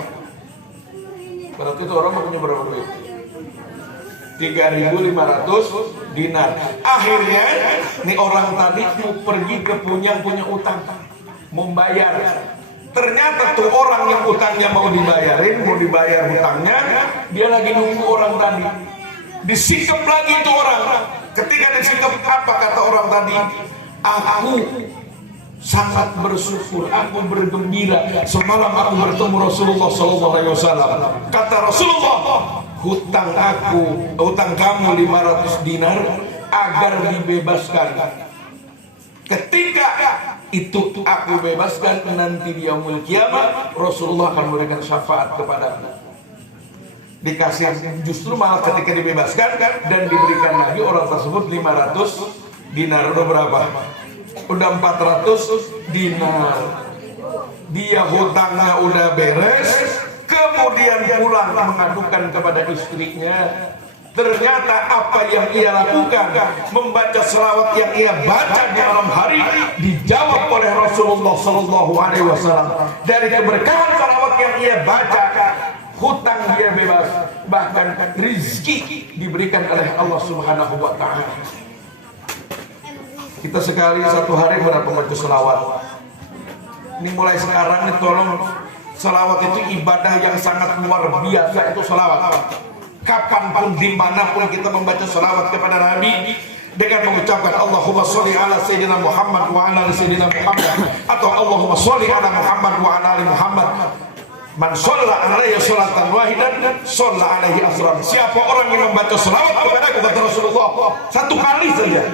Berarti itu orang punya berapa duit? 3.500 dinar. Akhirnya nih orang tadi mau pergi ke punya utang, membayar. Ternyata tuh orang yang utangnya mau dibayarin, mau dibayar hutangnya, dia lagi nunggu orang tadi. Disikap lagi itu orang. Ketika disikap, apa kata orang tadi? Aku sangat bersyukur, aku bergembira semalam aku bertemu Rasulullah SAW. Kata Rasulullah, hutang kamu 500 dinar agar dibebaskan. Ketika itu aku bebaskan, nanti di yaumul kiamat Rasulullah akan memberikan syafaat kepadaku. Dikasih, justru malah ketika dibebaskan dan diberikan lagi orang tersebut 500 dinar. Udah berapa? Udah 400 dinar. dia hutangnya udah beres, kemudian pulang mengadukan kepada istrinya. Ternyata apa yang ia lakukan, membaca selawat yang ia baca di malam hari, dijawab oleh Rasulullah SAW. Dari keberkahan selawat yang ia baca, hutang dia bebas, bahkan rizki diberikan oleh Allah Subhanahu wa Ta'ala. Kita sekali satu hari berapa baca selawat? Ini mulai sekarang nih, tolong, selawat itu ibadah yang sangat luar biasa. Itu selawat kapanpun, dimanapun kita membaca selawat kepada Nabi dengan mengucapkan Allahumma sholli ala Sayyidina Muhammad wa ala ali Sayyidina Muhammad, atau Allahumma sholli ala Muhammad wa ala ali Muhammad. Man sholla alaihi sholatan wahidan sholla alaihi asran. Siapa orang yang membaca selawat kepada kata Rasulullah satu kali saja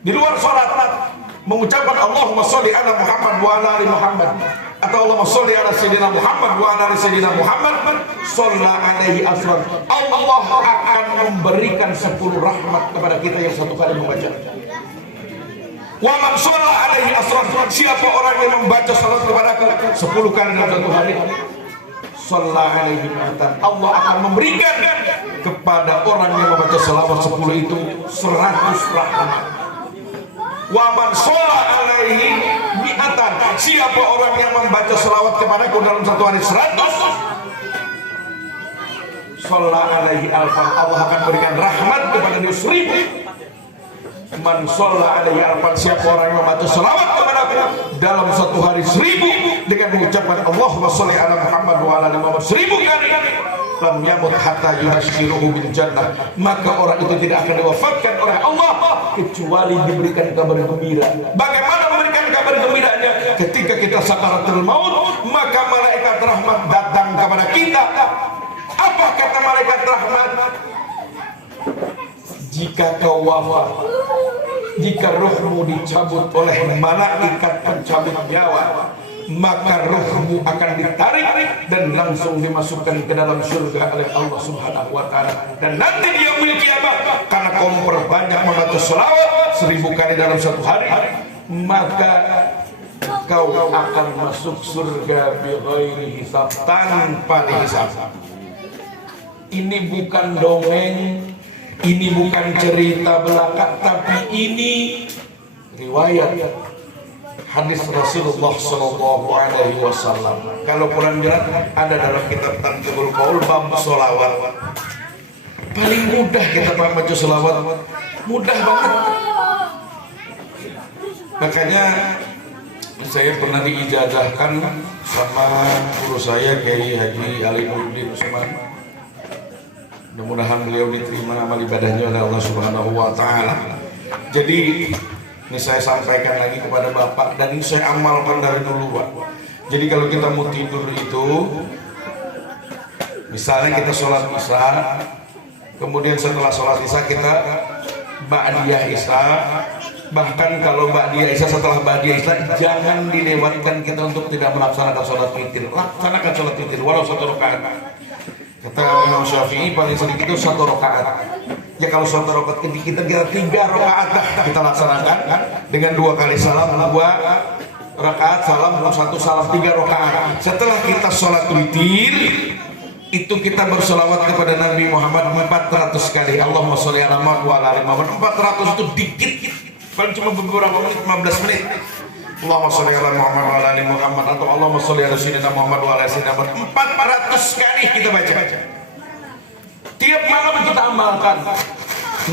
di luar sholat, mengucapkan Allahumma sholli ala Muhammad wa ala ali Muhammad, atau Allahumma sholli ala Sayyidina Muhammad wa ala ali Sayyidina Muhammad, sholla alaihi asran. Allah akan memberikan 10 rahmat kepada kita yang satu kali membaca. Wa man sholla alaihi asran, siapa orang yang membaca salat kepada aku 10 kali dalam satu hari, sholla alaihi asran, Allah akan memberikan kepada orang yang membaca salawat 10 itu 100 rahmat. Wa man sholla alaihi mi'atan, siapa orang yang membaca selawat kepadaku dalam satu hari 100, sholla alaihi alfan, Allah akan berikan rahmat kepada dia 1000. Man sholla alaihi alfan, siapa orang yang membaca selawat kepadaku dalam satu hari 1000 dengan mengucapkan Allahumma sholli ala Muhammad wa ala ali Muhammad 1000 kali, lam yamut hatta yubashiruhu bil jannah, maka orang itu tidak akan diwafatkan oleh Allah kecuali diberikan kabar gembira. Bagaimana memberikan kabar gembiranya? Ketika kita sakaratul maut, maka malaikat rahmat datang kepada kita. Apa kata malaikat rahmat? Jika kau wafat, jika ruhmu dicabut oleh malaikat pencabut nyawa, maka ruhmu akan ditarik dan langsung dimasukkan ke dalam surga oleh Allah Subhanahu wa Ta'ala. Dan nanti di yaumil kiamah, karena kau memperbanyak membaca selawat 1000 kali dalam satu hari, maka kau akan masuk surga bighairi hisab, tanpa dihisab. Ini bukan dongeng, ini bukan cerita belaka, tapi ini riwayat hadis Rasulullah Sallallahu Alaihi Wasallam. Kalau kurang jelas ada dalam kitab Tanqihul Qaul bab sholawat. Paling mudah kita baca sholawat, mudah banget. Makanya saya pernah diijazahkan sama guru saya Kiai Haji Alimuddin Usman. Mudah-mudahan beliau diterima amal ibadahnya oleh Allah Subhanahu wa Ta'ala. Jadi ini saya sampaikan lagi kepada Bapak, dan ini saya amalkan dari dulu, Pak. Jadi kalau kita mau tidur itu, misalnya kita sholat isya, kemudian setelah sholat isya kita ba'diyah isya. Bahkan kalau ba'diyah isya, setelah ba'diyah isya jangan dilewatkan kita untuk tidak melaksanakan sholat witir. Laksanakan sholat witir walau 1 rakaat. Kata Imam Syafi'i paling sedikit itu 1 rakaat. Ya kalau 1 rakaat kita kira 3 rakaat kita laksanakan dengan 2 kali salam, 2 rakaat salam, 1 salam, 3 rakaat. Setelah kita sholat witir itu kita berselawat kepada Nabi Muhammad 400 kali. Allahumma sholli ala Muhammad wa ala ali Muhammad. 400 itu dikit, paling cuma beberapa menit, 15 menit. Allahumma sholli ala Muhammad wa ala ali Muhammad, atau Allahumma sholli ala Sayyidina Muhammad wa ala ali Sayyidina Muhammad. 400 kali kita baca. Tiap malam kita amalkan,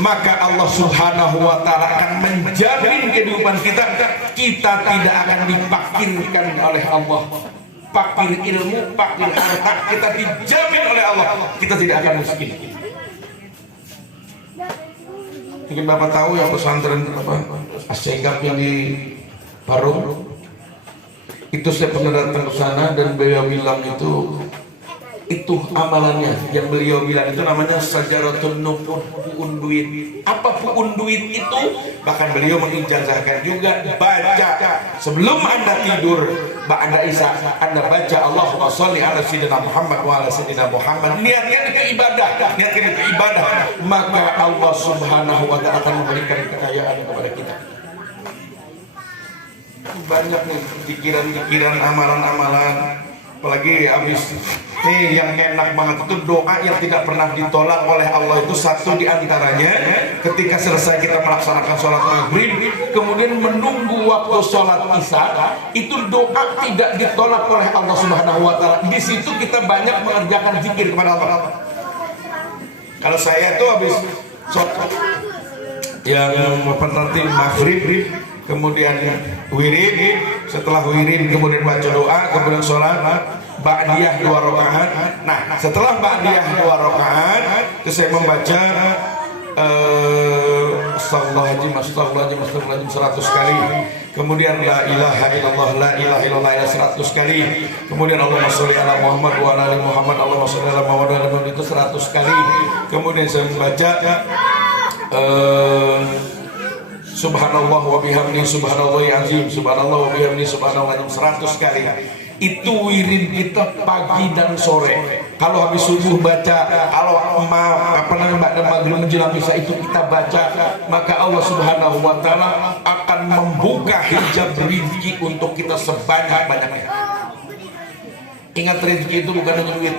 maka Allah Subhanahu wa Ta'ala akan menjamin kehidupan kita. Kita tidak akan dipakirkan oleh Allah. Pakir ilmu, pakir harta, kita dijamin oleh Allah. Kita tidak akan miskin. Mungkin Bapak tahu yang pesantren apa Asyegap yang di Parung, itu saya pernah datang ke sana dan beliau bilang itu amalannya yang beliau bilang itu namanya sajaratun nufud, puun duit. Apa puun duit itu? Bahkan beliau mengijazahkan juga, baca sebelum Anda tidur ba'da isya, Anda baca Allahumma sholli ala Sayyidina Muhammad wa ala Sayyidina Muhammad. Niatkan itu ibadah, maka Allah Subhanahu wa Ta'ala akan memberikan kekayaan kepada kita. banyak nih pikiran-pikiran, amalan-amalan. Apalagi habis nih yang enak banget itu doa yang tidak pernah ditolak oleh Allah itu satu di antaranya ketika selesai kita melaksanakan sholat maghrib kemudian menunggu waktu sholat isya itu doa tidak ditolak oleh Allah Subhanahu Wa Taala. Di situ kita banyak mengerjakan zikir kepada Allah. Kalau saya tuh habis sholat yang nanti maghrib kemudian wirid, setelah wirid kemudian baca doa, kemudian sholat ba'diyah 2 rakaat. Nah, setelah ba'diyah 2 rakaat, itu saya membaca astagfirullahaladzim 100 kali. Kemudian la ilaha illallah 100 kali. Kemudian Allahumma sholli ala Muhammad wa ala ali Muhammad, Allahumma sholli ala Muhammad wa ala ali Muhammad itu 100 kali. Kemudian saya membaca subhanallah wa bihamdi subhanallahil azim, subhanallah wa bihamdi subhanallahil azim 100 kali. Itu wirid kita pagi dan sore. Kalau habis subuh baca, kalau maghrib menjelang isya itu kita baca, maka Allah Subhanahu Wa Taala akan membuka hijab rezeki untuk kita sebanyak-banyaknya. Ingat, rezeki itu bukan hanya duit.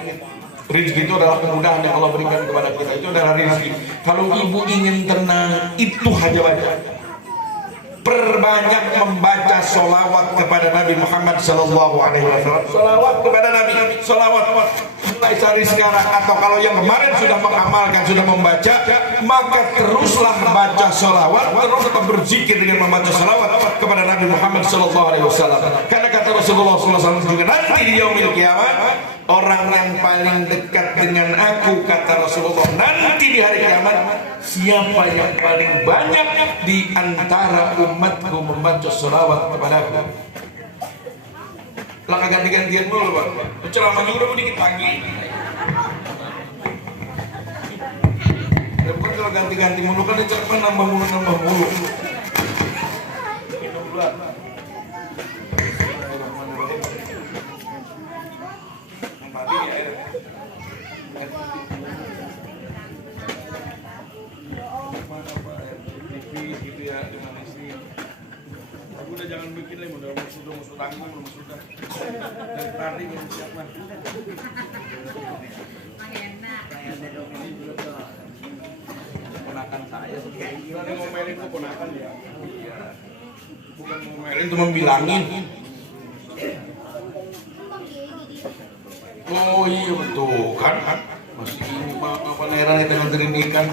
Rezeki itu adalah kemudahan yang Allah berikan kepada kita. Itu adalah rezeki. Kalau ibu ingin tenang, itu aja baca. Perbanyak membaca sholawat kepada Nabi Muhammad Sallallahu Alaihi Wasallam. Sholawat kepada Nabi, sholawat mulai dari sekarang atau kalau yang kemarin sudah mengamalkan, sudah membaca, maka teruslah baca sholawat, teruslah berzikir dengan membaca sholawat kepada Nabi Muhammad Sallallahu Alaihi Wasallam. Karena kata Rasulullah SAW juga nanti di yaumil kiamat, orang yang paling dekat dengan aku, kata Rasulullah, nanti di hari kiamat, siapa yang paling banyak di antara umatku membaca sholawat kepada aku. Langkah ganti-gantian mulu, Pak. Ceramahnya udah dikit lagi. Bukan kalau ganti-ganti mulu kan ceramah nambah mulu. Minum dulu. Udah jangan bikin lagi, udah musuh tanggung, belum sudah dari tadi belum siap mah. Ponakan saya sebenarnya ngomelin tuh ponakan ya. Bukan ngomelin, cuma bilangin. Oh iya betul kan? Masih ini apa daerah kita nganterin ikan.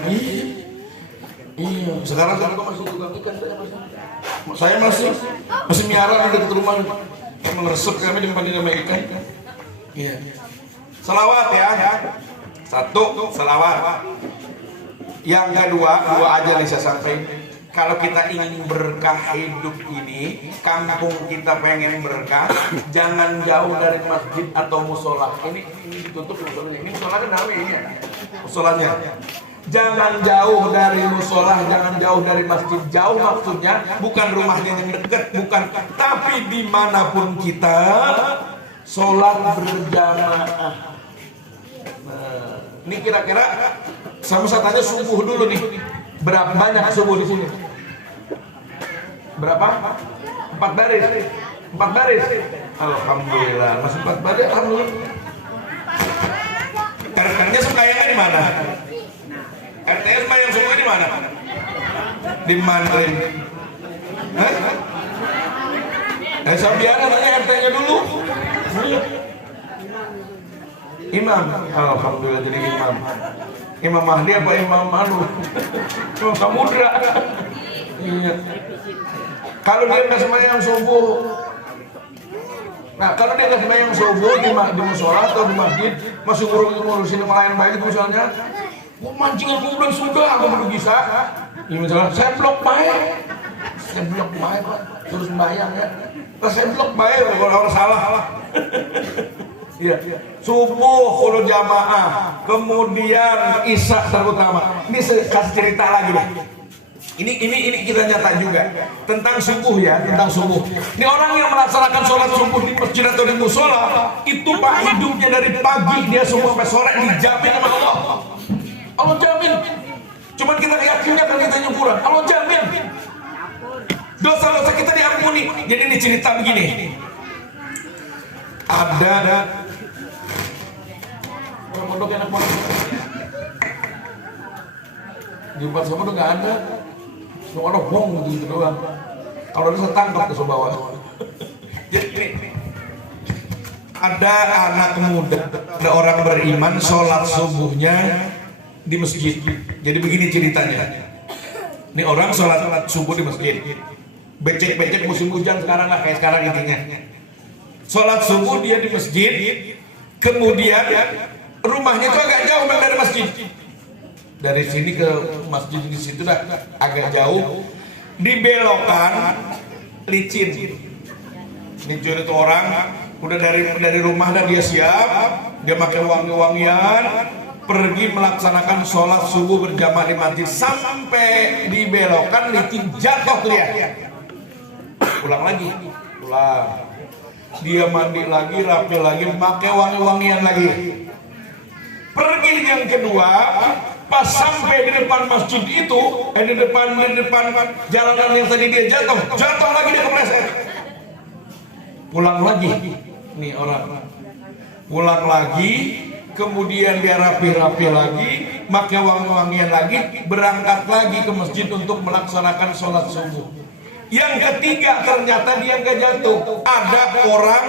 Iya, sekarang kan kok masih tukang ikan saya masih miara di dekat rumah, emang resep kami dipanggil sama ikan. Iya. Salawat ya. Satu, salawat. Yang kedua, dua aja nih saya sampaikan. Kalau kita ingin berkah hidup ini, kampung kita pengen berkah, jangan jauh dari masjid atau musola. Ini ditutup musolanya. Ini musolanya namanya ini ya. Musolanya. Jangan jauh dari musola, jangan jauh dari masjid. Jauh maksudnya bukan rumahnya yang dekat, bukan. Tapi dimanapun kita sholat berjamaah. Nah, ini kira-kira sama saya tanya subuh dulu nih. Berapa banyak subuh di sini? Berapa? 4 baris. 4 baris. Alhamdulillah, masih 4 baris. Alhamdulillah. Karena sembahyangnya di mana? RTS sembahyang semua di mana? Di Mandrin. Saya biar tanya RT-nya dulu. Imam. Alhamdulillah jadi imam. Imam Mahdi apa Imam Manu? Imam Samudra. Iya. Kalau dia nggak sembahyang subuh, nah kalau dia nggak sembahyang subuh di musola atau di masjid, masih ngurusin yang baik itu misalnya, mancing aku udah sudah, aku belum bisa. Ini misalnya saya blok baik, Pak, terus sembahyang ya. Saya blok baik kalau orang salah. Iya. Subuh kalau jamaah, kemudian isya terutama. Ini saya kasih cerita lagi nih. Ini kita nyata juga tentang subuh ya, tentang subuh. Ini orang yang melaksanakan sholat subuh di masjid atau di musola, itu Pak hidupnya dari pagi dia subuh sampai sore dijamin sama Allah. Allah jamin. Cuman kita yakinnya kan kita kurang. Allah jamin. Dosa-dosa kita diampuni Jadi ini cerita begini. Ada orang pondok enak banget. Di tempat sama tuh nggak ada. Cuma ada bong gitu doang. Kalau ada saya tangkap ke bawah. Jadi ada anak muda, ada orang beriman sholat subuhnya di masjid. Jadi begini ceritanya. Ini orang sholat subuh di masjid. Becek-becek musim hujan sekarang lah, kayak sekarang intinya. Sholat subuh dia di masjid. Kemudian rumahnya itu agak jauh dari masjid. Dari sini ke masjid di situ dah agak jauh. Dibelokan licin. Licin itu orang udah dari rumah dan dia siap, dia pakai wangi-wangian, pergi melaksanakan sholat subuh berjamaah di masjid sampai dibelokan licin jatuh dia. Pulang lagi, pulang. Dia mandi lagi, rapi lagi, pakai wangi-wangian lagi. Pergi yang kedua, pas sampai di depan masjid itu, di depan jalanan yang tadi dia jatuh lagi dia kepleset. Pulang lagi, nih orang. Pulang lagi, kemudian dia rapi-rapi lagi, pakai wangi-wangian lagi, berangkat lagi ke masjid untuk melaksanakan sholat subuh. Yang ketiga ternyata dia nggak jatuh. Ada orang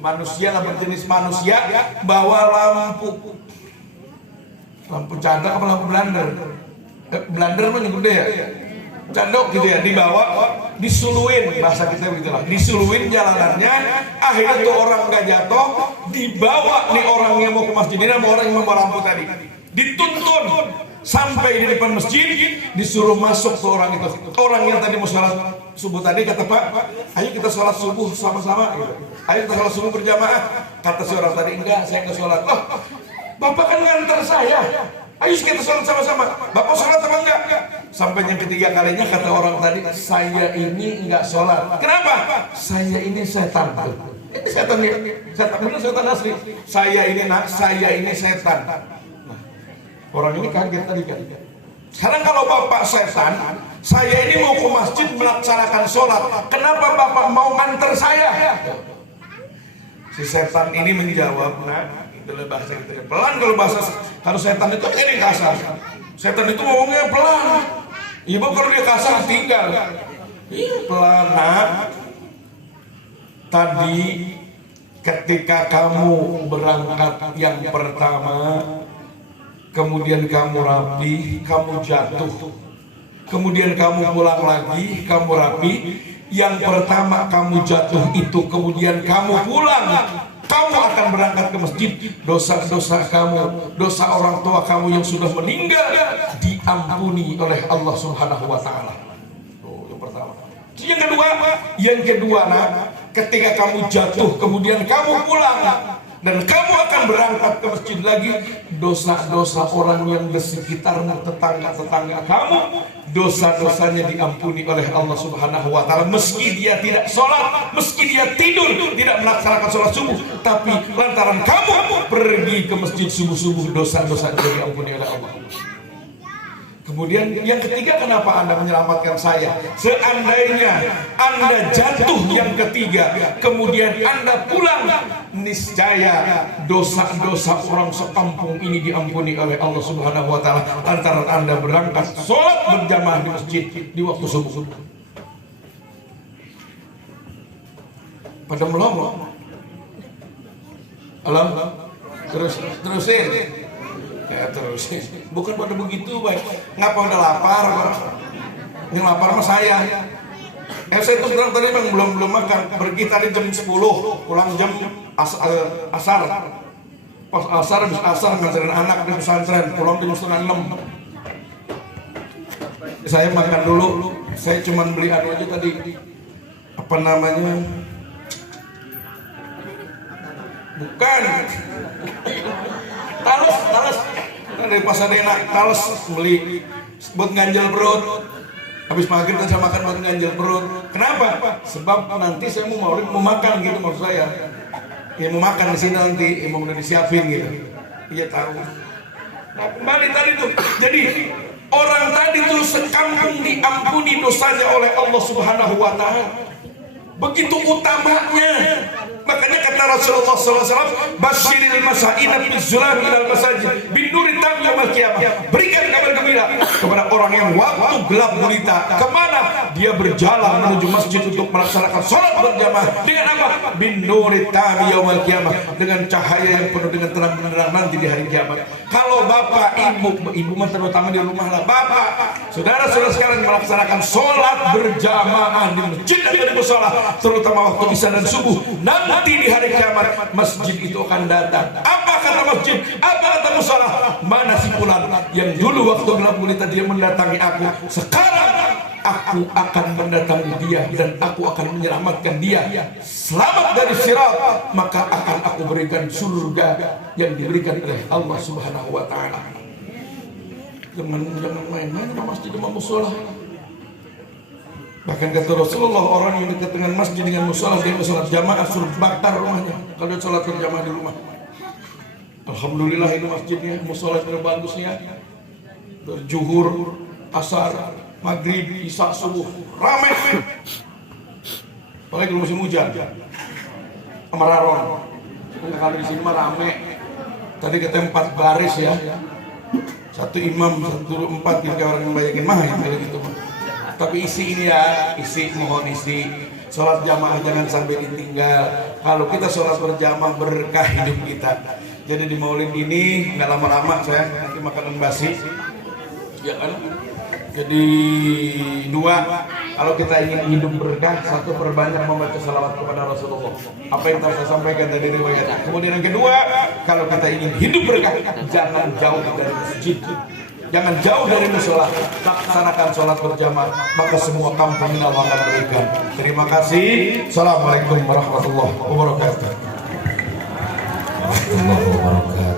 manusia lah, berjenis manusia, bawa lampu cadar apa lampu blander? Blander mah gede ya, cadok gitu ya, dibawa, disuluin, bahasa kita begitu lah, disuluin jalanannya. Akhirnya tuh orang nggak jatuh, dibawa nih orang yang mau ke masjid ini, sama orang yang mau lampu tadi, dituntun sampai di depan masjid, disuruh masuk ke orang itu. Orang yang tadi mau sholat subuh tadi kata, Pak, ayo kita sholat subuh sama-sama gitu. Ayo kita sholat subuh berjamaah. Kata si orang tadi, enggak, saya nggak sholat. Oh, Bapak kan nganter saya, ayo kita sholat sama-sama. Bapak sholat apa enggak? Sampai yang ketiga kalinya kata orang tadi, saya ini enggak sholat. Kenapa? Saya ini setan. Ini setan ya, setan asli. Saya ini setan. Orang ini kaget tadi kan. Sekarang kalau Bapak setan, saya ini mau ke masjid melaksanakan sholat, kenapa Bapak mau nganter saya? Si setan ini menjawab, nah itulah bahasa kita. Pelan kalau setan itu ini kasar. Setan itu ngomongnya pelan. Ibu kalau dia kasar tinggal. Pelan. Nah, tadi ketika kamu berangkat yang pertama, kemudian kamu rapi, kamu jatuh, kemudian kamu pulang lagi, kamu rapi. Yang pertama kamu jatuh itu, kemudian kamu pulang, kamu akan berangkat ke masjid. Dosa-dosa kamu, dosa orang tua kamu yang sudah meninggal diampuni oleh Allah Subhanahu wa Ta'ala. Yang pertama. Yang kedua, nah, ketika kamu jatuh, kemudian kamu pulang, dan kamu akan berangkat ke masjid lagi, dosa-dosa orang yang di sekitarmu, tetangga-tetangga kamu, dosa-dosanya diampuni oleh Allah Subhanahu wa Ta'ala. Meski dia tidak sholat, meski dia tidur, tidak melaksanakan sholat subuh, tapi lantaran kamu pergi ke masjid subuh-subuh, dosa-dosanya diampuni oleh Allah. Kemudian yang ketiga, kenapa Anda menyelamatkan saya? Seandainya Anda jatuh yang ketiga, kemudian Anda pulang, niscaya dosa-dosa orang sekampung ini diampuni oleh Allah Subhanahu wa Ta'ala antara Anda berangkat sholat berjamaah di masjid di waktu subuh. Pada melongo. Halo? Terusin. Ya terus, bukan pada begitu, baik. Ngapa udah lapar? Yang lapar mah saya. Saya terus terang tadi memang belum makan. Pergi tadi jam 10, pulang jam asar. Pas asar, habis asar ngajarin anak di pesantren, pulang jam 5:30. Saya makan dulu. Saya cuma beli aja tadi. Apa namanya? Bukan. Talas dari Pasadena, talas beli buat ganjel perut. Habis maghrib saya makan buat ganjel perut. Kenapa? Sebab nanti saya mau makan gitu, maksud saya. Ya mau makan di sini nanti, emang udah disiapin gitu. Iya tahu. Nah, kembali tadi tuh. Jadi orang tadi tuh sekampung diampuni dosanya oleh Allah Subhanahu wa taala. Begitu utamanya. Makanya kata Rasulullah SAW, basyiril masaina bizulam ilal masajid binuri tam yaumil qiyamah. Berikan kabar gembira kepada orang yang waktu gelap gulita kemana dia berjalan menuju masjid untuk melaksanakan sholat berjamaah dengan apa? Binuri tam yaumil qiyamah, dengan cahaya yang penuh dengan terang benderang nanti di hari kiamat. Kalau bapak ibu terutama di rumah lah, bapak saudara-saudara sekalian melaksanakan sholat berjamaah di masjid dan di musola, terutama waktu isya dan subuh, nanti di hari kiamat masjid itu akan datang. Apa kata masjid? Apa kata musola? Mana si fulan yang dulu waktu gelap gulita dia mendatangi aku, sekarang aku akan mendatangi dia dan aku akan menyelamatkan dia selamat dari sirat, maka akan aku berikan surga yang diberikan oleh Allah Subhanahu wa taala. Jangan main-main ke masjid sama musola. Bahkan kata Rasulullah, orang yang dekat dengan masjid dengan musola, dia sholat jamaah suruh bakar rumahnya kalau dia sholat berjamaah di rumah. Alhamdulillah ini masjidnya, musola yang bagusnya, berjuhur, asar, maghrib, isya, subuh, ramai. Apalagi musim hujan, Amararon. Kalau di sini mah ramai. Tadi kita 4 baris ya, 1 imam, 1 4, jika orang yang bayangin mah gitu. Tapi isi ini ya, mohon isi. Sholat jamaah jangan sampai ditinggal. Kalau kita sholat berjamaah berkah hidup kita. Jadi di maulid ini nggak lama-lama saya nanti makanan basi, ya kan? Jadi 2, kalau kita ingin hidup berkah, 1 perbanyak membaca salawat kepada Rasulullah. Apa yang telah saya sampaikan dari riwayat. Kemudian yang kedua, kalau kita ingin hidup berkah, jangan jauh dari masjid. Jangan jauh dari musola, laksanakan sholat berjamaah, maka semua kampung Allah akan berikan. Terima kasih. Assalamualaikum warahmatullahi wabarakatuh. Warahmatullahi wabarakatuh.